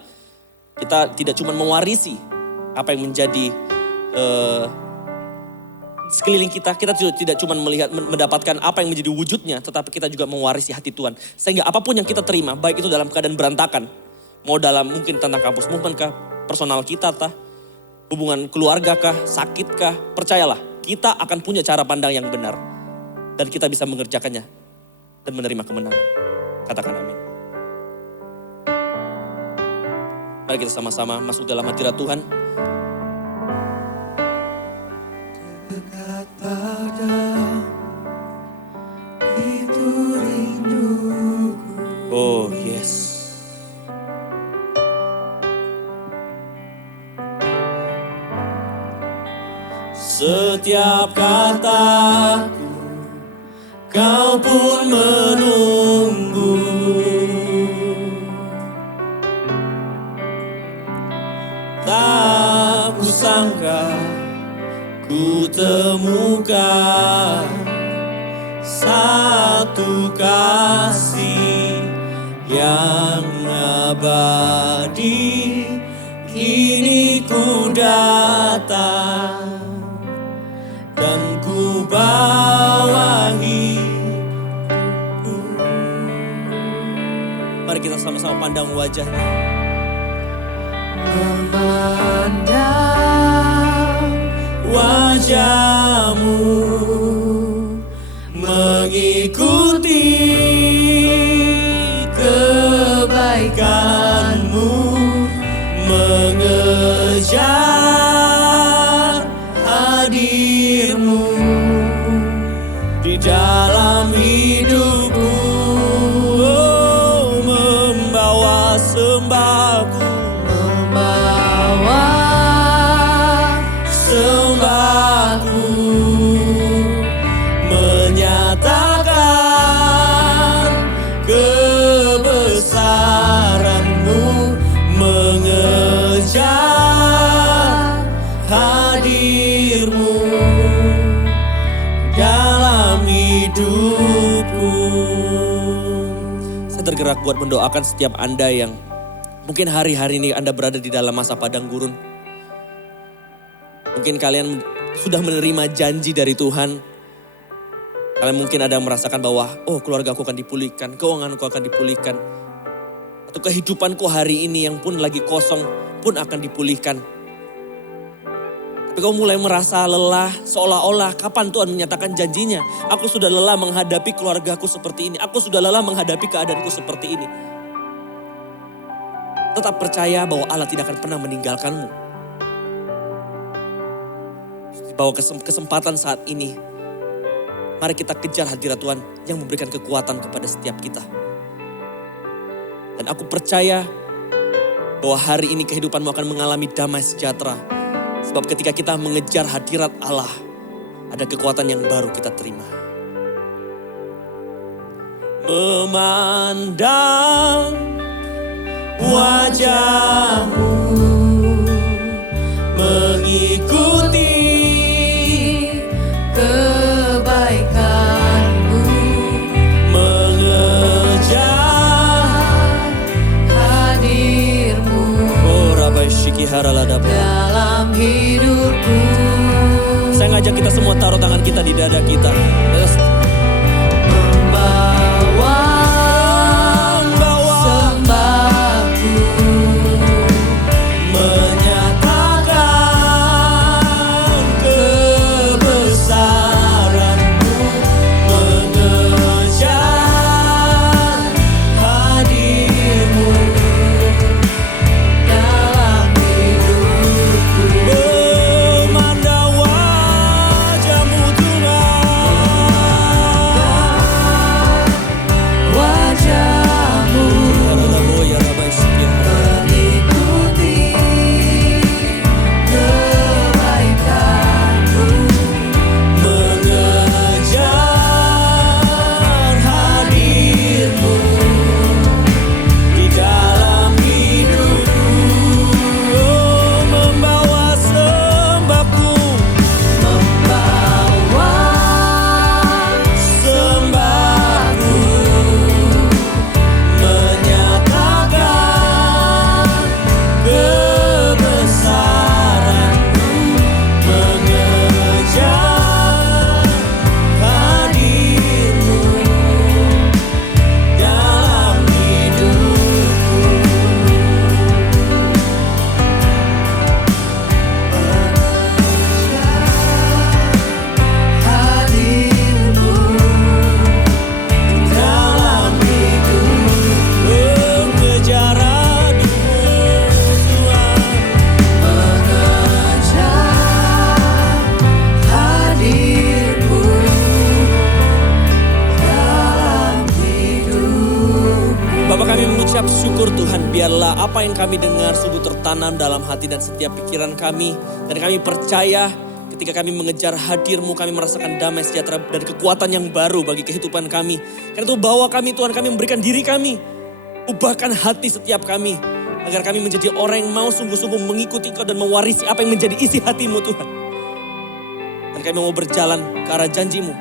kita tidak cuma mewarisi apa yang menjadi sekeliling kita tidak cuma mendapatkan apa yang menjadi wujudnya, tetapi kita juga mewarisi hati Tuhan. Sehingga apapun yang kita terima, baik itu dalam keadaan berantakan, mau dalam mungkin tentang kampus movement kah, personal kita kah, hubungan keluarga kah, sakit kah, percayalah kita akan punya cara pandang yang benar. Dan kita bisa mengerjakannya dan menerima kemenangan. Katakan amin. Mari kita sama-sama masuk dalam hadirat Tuhan. Dekat pada itu rinduku. Oh yes. Setiap kataku kau pun menunggu. Tak kusangka ku temukan satu kasih yang abadi. Kini ku datang dan ku bawa hidupku. Mari kita sama-sama pandang wajahnya. Memandang wajahmu, mengikuti kebaikanmu, mengejar hadirmu di dalam hidupku. Oh, membawa sembahku, menyatakan kebesaranmu, mengejar hadirmu dalam hidupku. Saya tergerak buat mendoakan setiap Anda yang mungkin hari-hari ini Anda berada di dalam masa padang gurun. Mungkin kalian sudah menerima janji dari Tuhan. Kalian mungkin ada yang merasakan bahwa, oh keluarga aku akan dipulihkan, keuanganku akan dipulihkan. Atau kehidupanku hari ini yang pun lagi kosong pun akan dipulihkan. Tapi kau mulai merasa lelah, seolah-olah kapan Tuhan menyatakan janjinya. Aku sudah lelah menghadapi keluargaku seperti ini. Aku sudah lelah menghadapi keadaanku seperti ini. Tetap percaya bahwa Allah tidak akan pernah meninggalkanmu. Bahwa kesempatan saat ini, mari kita kejar hadirat Tuhan yang memberikan kekuatan kepada setiap kita. Dan aku percaya bahwa hari ini kehidupanmu akan mengalami damai sejahtera. Sebab ketika kita mengejar hadirat Allah, ada kekuatan yang baru kita terima. Memandang wajahmu, mengikuti kebaikanmu, mengejar hadirmu. Oh Rabbi Shikihara Ladabra. Dalam hidupku. Saya ngajak kita semua taruh tangan kita di dada kita. Membawa sembahku, menyatakan kebesaranmu, mengejar biarlah apa yang kami dengar sungguh tertanam dalam hati dan setiap pikiran kami. Dan kami percaya ketika kami mengejar hadir-Mu, kami merasakan damai sejahtera dan kekuatan yang baru bagi kehidupan kami. Karena itu bawa kami Tuhan, kami memberikan diri kami. Ubahkan hati setiap kami. Agar kami menjadi orang yang mau sungguh-sungguh mengikuti Engkau dan mewarisi apa yang menjadi isi hati-Mu Tuhan. Dan kami mau berjalan ke arah janji-Mu.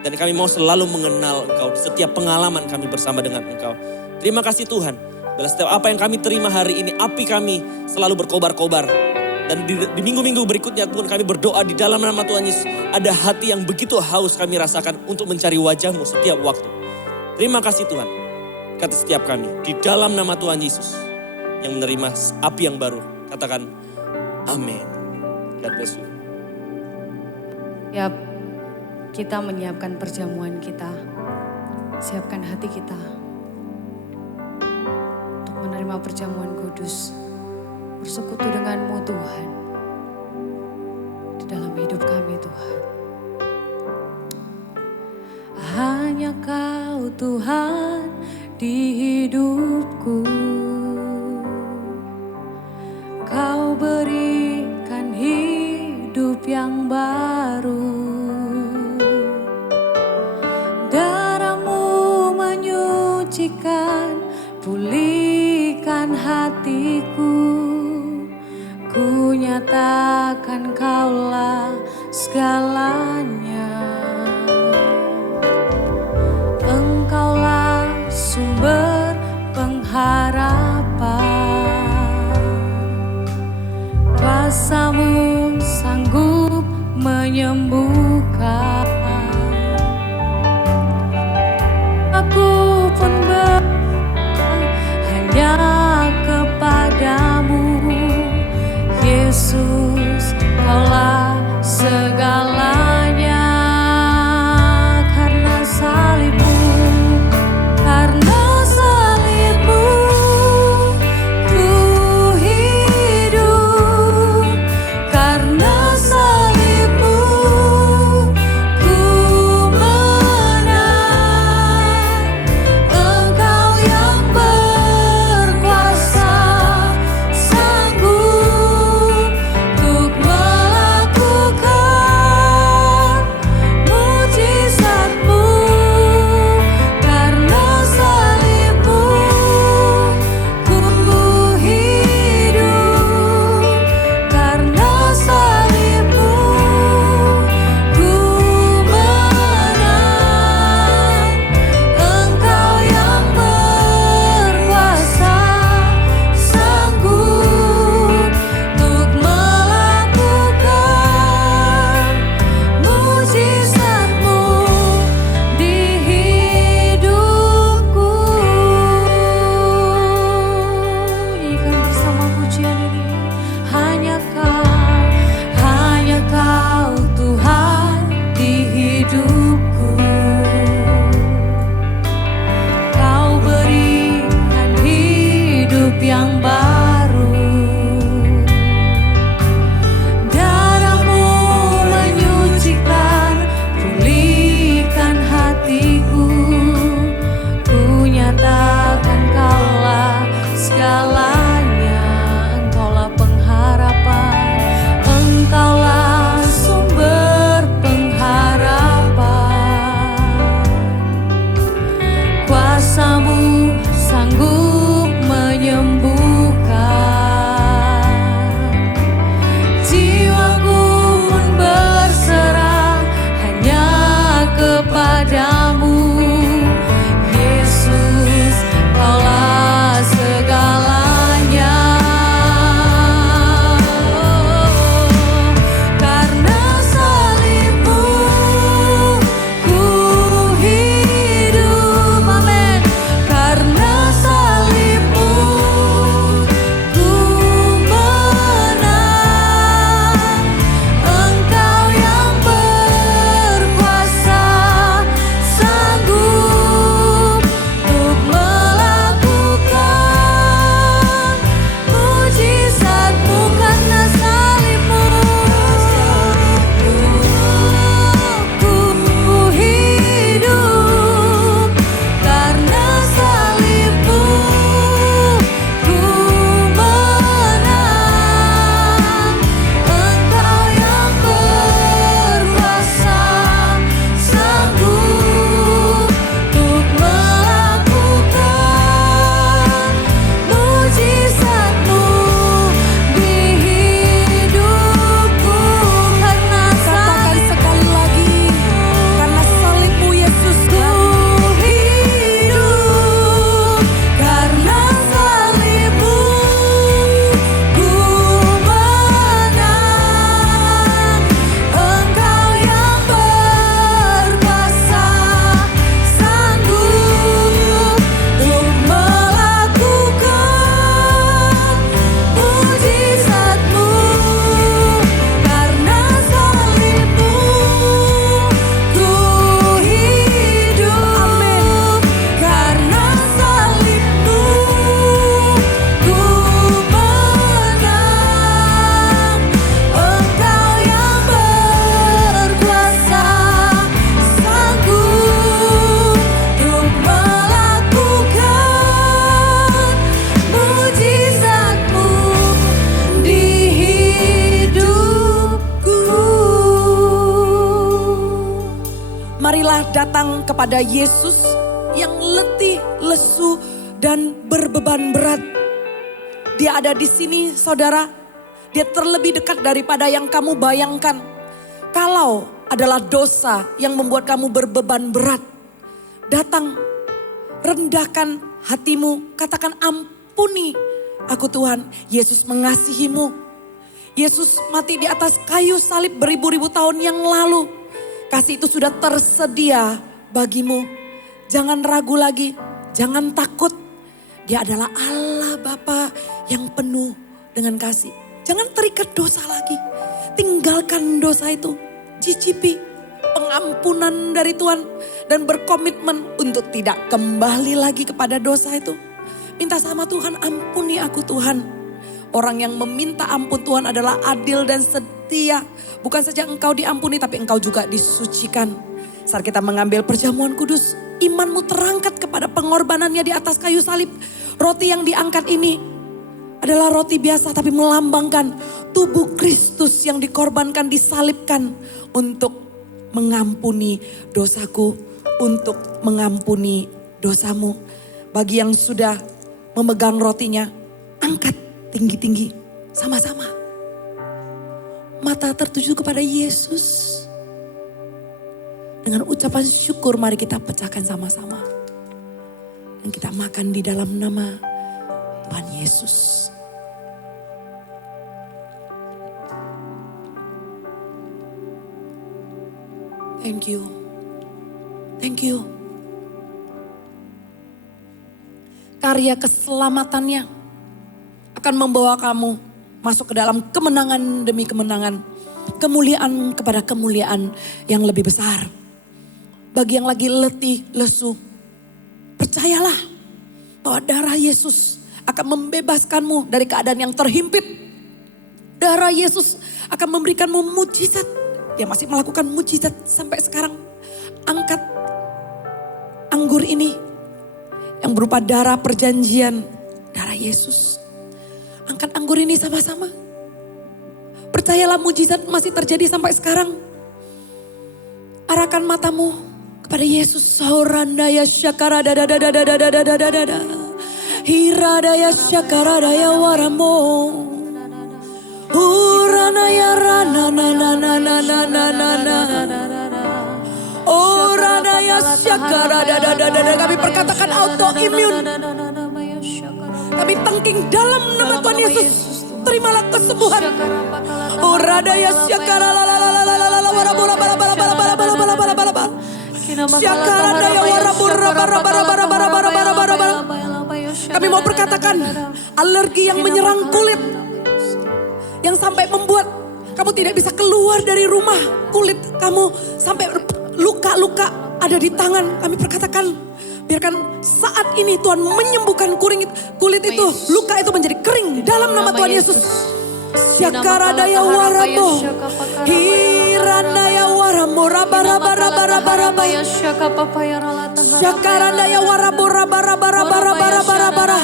Dan kami mau selalu mengenal Engkau di setiap pengalaman kami bersama dengan Engkau. Terima kasih Tuhan. Dalam setiap apa yang kami terima hari ini, api kami selalu berkobar-kobar. Dan di minggu-minggu berikutnya Tuhan, kami berdoa di dalam nama Tuhan Yesus. Ada hati yang begitu haus kami rasakan untuk mencari wajah-Mu setiap waktu. Terima kasih Tuhan. Kata setiap kami, di dalam nama Tuhan Yesus yang menerima api yang baru. Katakan, amin. God bless you. Ya, kita menyiapkan perjamuan kita. Siapkan hati kita untuk menerima perjamuan kudus. Bersekutu dengan-Mu Tuhan. Di dalam hidup kami Tuhan. Hanya Kau Tuhan di hidupku. Kau berikan hidup yang baru. Darah-Mu menyucikan, pulihkan hatiku. Ku nyatakan Kaulah segalanya. Engkaulah sumber pengharapan. Kuasa-Mu sanggup menyembuhkan. Aku pun berdoa hanya kepadamu. Yesus, Kaulah segalanya. Karena salib-Mu, karena salib-Mu, ku hidup. Karena salib-Mu, datang kepada Yesus yang letih, lesu, dan berbeban berat. Dia ada di sini, saudara. Dia terlebih dekat daripada yang kamu bayangkan. Kalau adalah dosa yang membuat kamu berbeban berat, datang, rendahkan hatimu, katakan ampuni aku Tuhan. Yesus mengasihimu. Yesus mati di atas kayu salib beribu-ribu tahun yang lalu. Kasih itu sudah tersedia bagimu. Jangan ragu lagi, jangan takut. Dia adalah Allah Bapa yang penuh dengan kasih. Jangan terikat dosa lagi. Tinggalkan dosa itu. Cicipi pengampunan dari Tuhan. Dan berkomitmen untuk tidak kembali lagi kepada dosa itu. Minta sama Tuhan, ampuni aku Tuhan. Orang yang meminta ampun Tuhan adalah adil dan setia. Bukan saja engkau diampuni tapi engkau juga disucikan. Saat kita mengambil perjamuan kudus, imanmu terangkat kepada pengorbanannya di atas kayu salib. Roti yang diangkat ini adalah roti biasa tapi melambangkan tubuh Kristus yang dikorbankan, disalibkan untuk mengampuni dosaku, untuk mengampuni dosamu. Bagi yang sudah memegang rotinya, angkat tinggi-tinggi sama-sama. Mata tertuju kepada Yesus. Dengan ucapan syukur mari kita pecahkan sama-sama. Dan kita makan di dalam nama Tuhan Yesus. Thank you. Thank you. Karya keselamatannya akan membawa kamu masuk ke dalam kemenangan demi kemenangan. Kemuliaan kepada kemuliaan yang lebih besar. Bagi yang lagi letih, lesu, percayalah bahwa darah Yesus akan membebaskanmu dari keadaan yang terhimpit. Darah Yesus akan memberikanmu mujizat. Dia masih melakukan mujizat sampai sekarang. Angkat anggur ini yang berupa darah perjanjian, darah Yesus. Angkat anggur ini sama-sama. Percayalah mujizat masih terjadi sampai sekarang. Arahkan matamu kepada Yesus. Saurandaya syakara dadadadadadadadadadadada. Hiradaya syakara daya waramo. Uranaya rana na na na na na na na na. Oradaya syakara dadadadada. Kami perkatakan autoimun. Kami tangking dalam nama Tuhan Yesus. Terimalah kesembuhan. Oradaya syakara la la la la la la la warabola bala bala bala bala bala bala bala bala bala. Syakara daya warabura bara bara bara bara bara bara bara bara. Kami mau perkatakan alergi yang menyerang kulit. Yang sampai membuat kamu tidak bisa keluar dari rumah. Kulit kamu sampai luka-luka ada di tangan. Kami perkatakan biarkan saat ini Tuhan menyembuhkan kulit itu. Luka itu menjadi kering dalam nama Tuhan Yesus. Syakara daya waramo. Hirandaya waramo. Raba raba raba raba raba. Syakara daya waramo. Raba raba raba raba raba raba.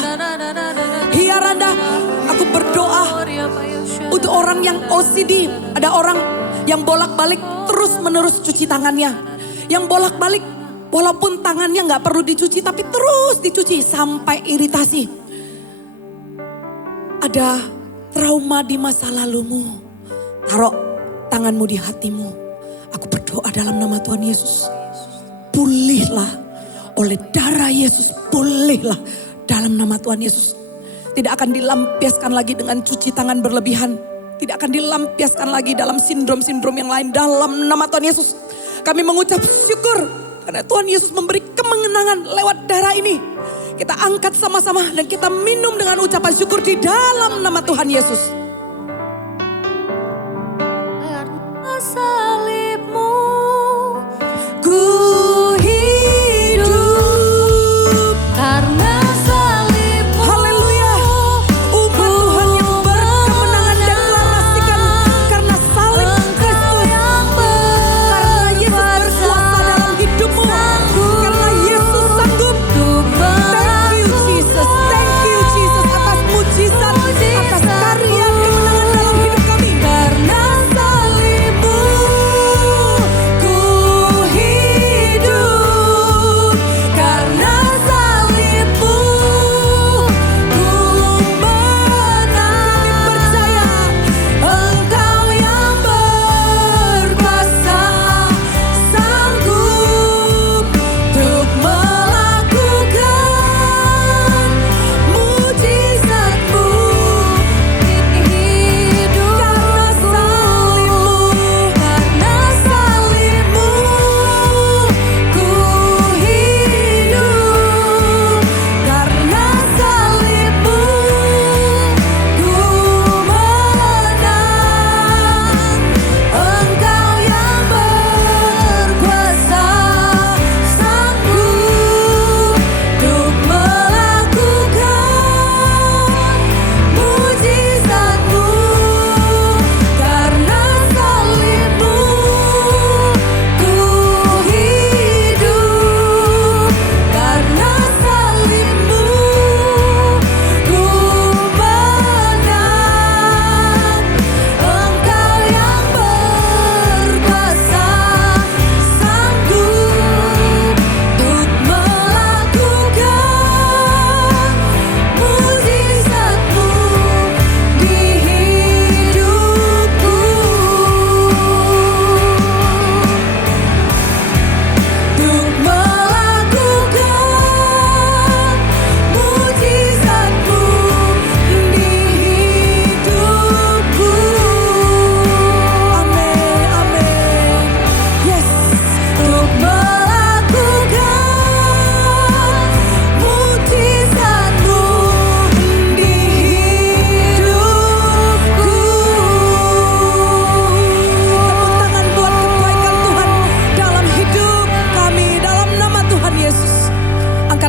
Hiaranda, aku berdoa untuk orang yang OCD. Ada orang yang bolak-balik terus menerus cuci tangannya. Yang bolak-balik walaupun tangannya gak perlu dicuci tapi terus dicuci sampai iritasi. Ada trauma di masa lalumu. Taruh tanganmu di hatimu. Aku berdoa dalam nama Tuhan Yesus. Pulihlah oleh darah Yesus. Pulihlah dalam nama Tuhan Yesus. Tidak akan dilampiaskan lagi dengan cuci tangan berlebihan. Tidak akan dilampiaskan lagi dalam sindrom-sindrom yang lain. Dalam nama Tuhan Yesus. Kami mengucap syukur. Karena Tuhan Yesus memberi kemenangan lewat darah ini. Kita angkat sama-sama dan kita minum dengan ucapan syukur di dalam nama Tuhan Yesus. Karena salibmu Ku hidup. karena salibmu. Haleluya. Umat Tuhan yang berkemenangan deklarasikan karena salib Kristus. Karena Yesus berkuasa dalam hidupmu. Karena Yesus sanggup. Thank you Jesus. Thank you Jesus atas mujizat, atas karya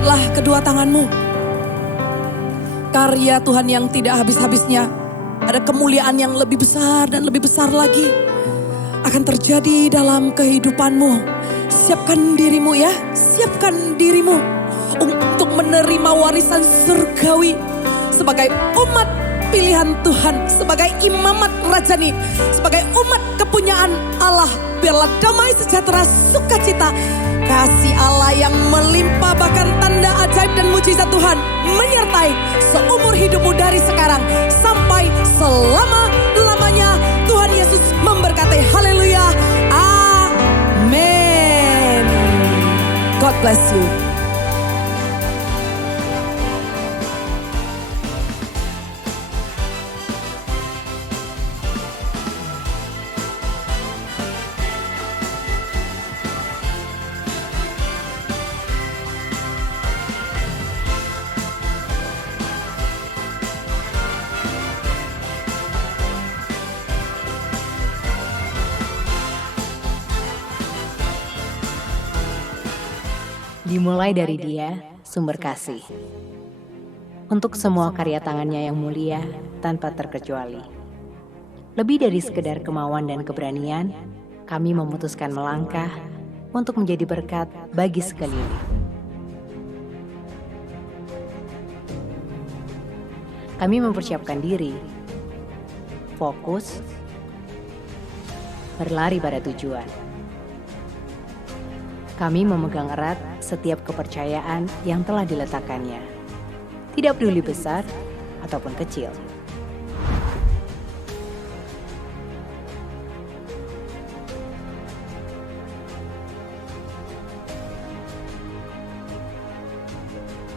Angkatlah kedua tanganmu. Karya Tuhan yang tidak habis-habisnya. Ada kemuliaan yang lebih besar dan lebih besar lagi akan terjadi dalam kehidupanmu. Siapkan dirimu ya, siapkan dirimu untuk menerima warisan surgawi sebagai umat pilihan Tuhan, sebagai imamat rajani, sebagai umat kepunyaan Allah. Biarlah damai, sejahtera, sukacita, kasih Allah yang melimpah, bahkan tanda ajaib dan mujizat Tuhan menyertai seumur hidupmu dari sekarang sampai selama-lamanya. Tuhan Yesus memberkati. Haleluya. Amin. God bless you. Dimulai dari Dia, sumber kasih. Untuk semua karya tangannya yang mulia, tanpa terkecuali. Lebih dari sekedar kemauan dan keberanian, kami memutuskan melangkah untuk menjadi berkat bagi sekeliling. Kami mempersiapkan diri, fokus, berlari pada tujuan. Kami memegang erat setiap kepercayaan yang telah diletakkannya. Tidak peduli besar ataupun kecil.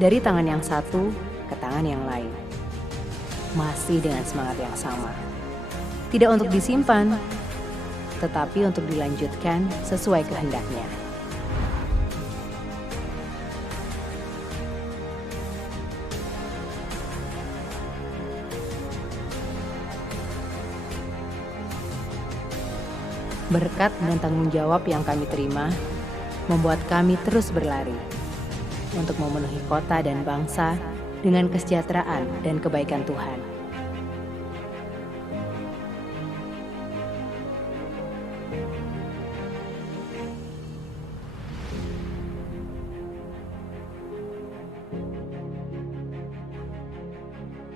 Dari tangan yang satu ke tangan yang lain. Masih dengan semangat yang sama. Tidak untuk disimpan, tetapi untuk dilanjutkan sesuai kehendaknya. Berkat dan tanggung jawab yang kami terima, membuat kami terus berlari untuk memenuhi kota dan bangsa dengan kesejahteraan dan kebaikan Tuhan.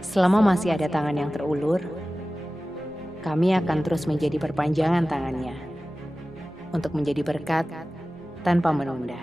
Selama masih ada tangan yang terulur, kami akan terus menjadi perpanjangan tangannya untuk menjadi berkat tanpa menunda.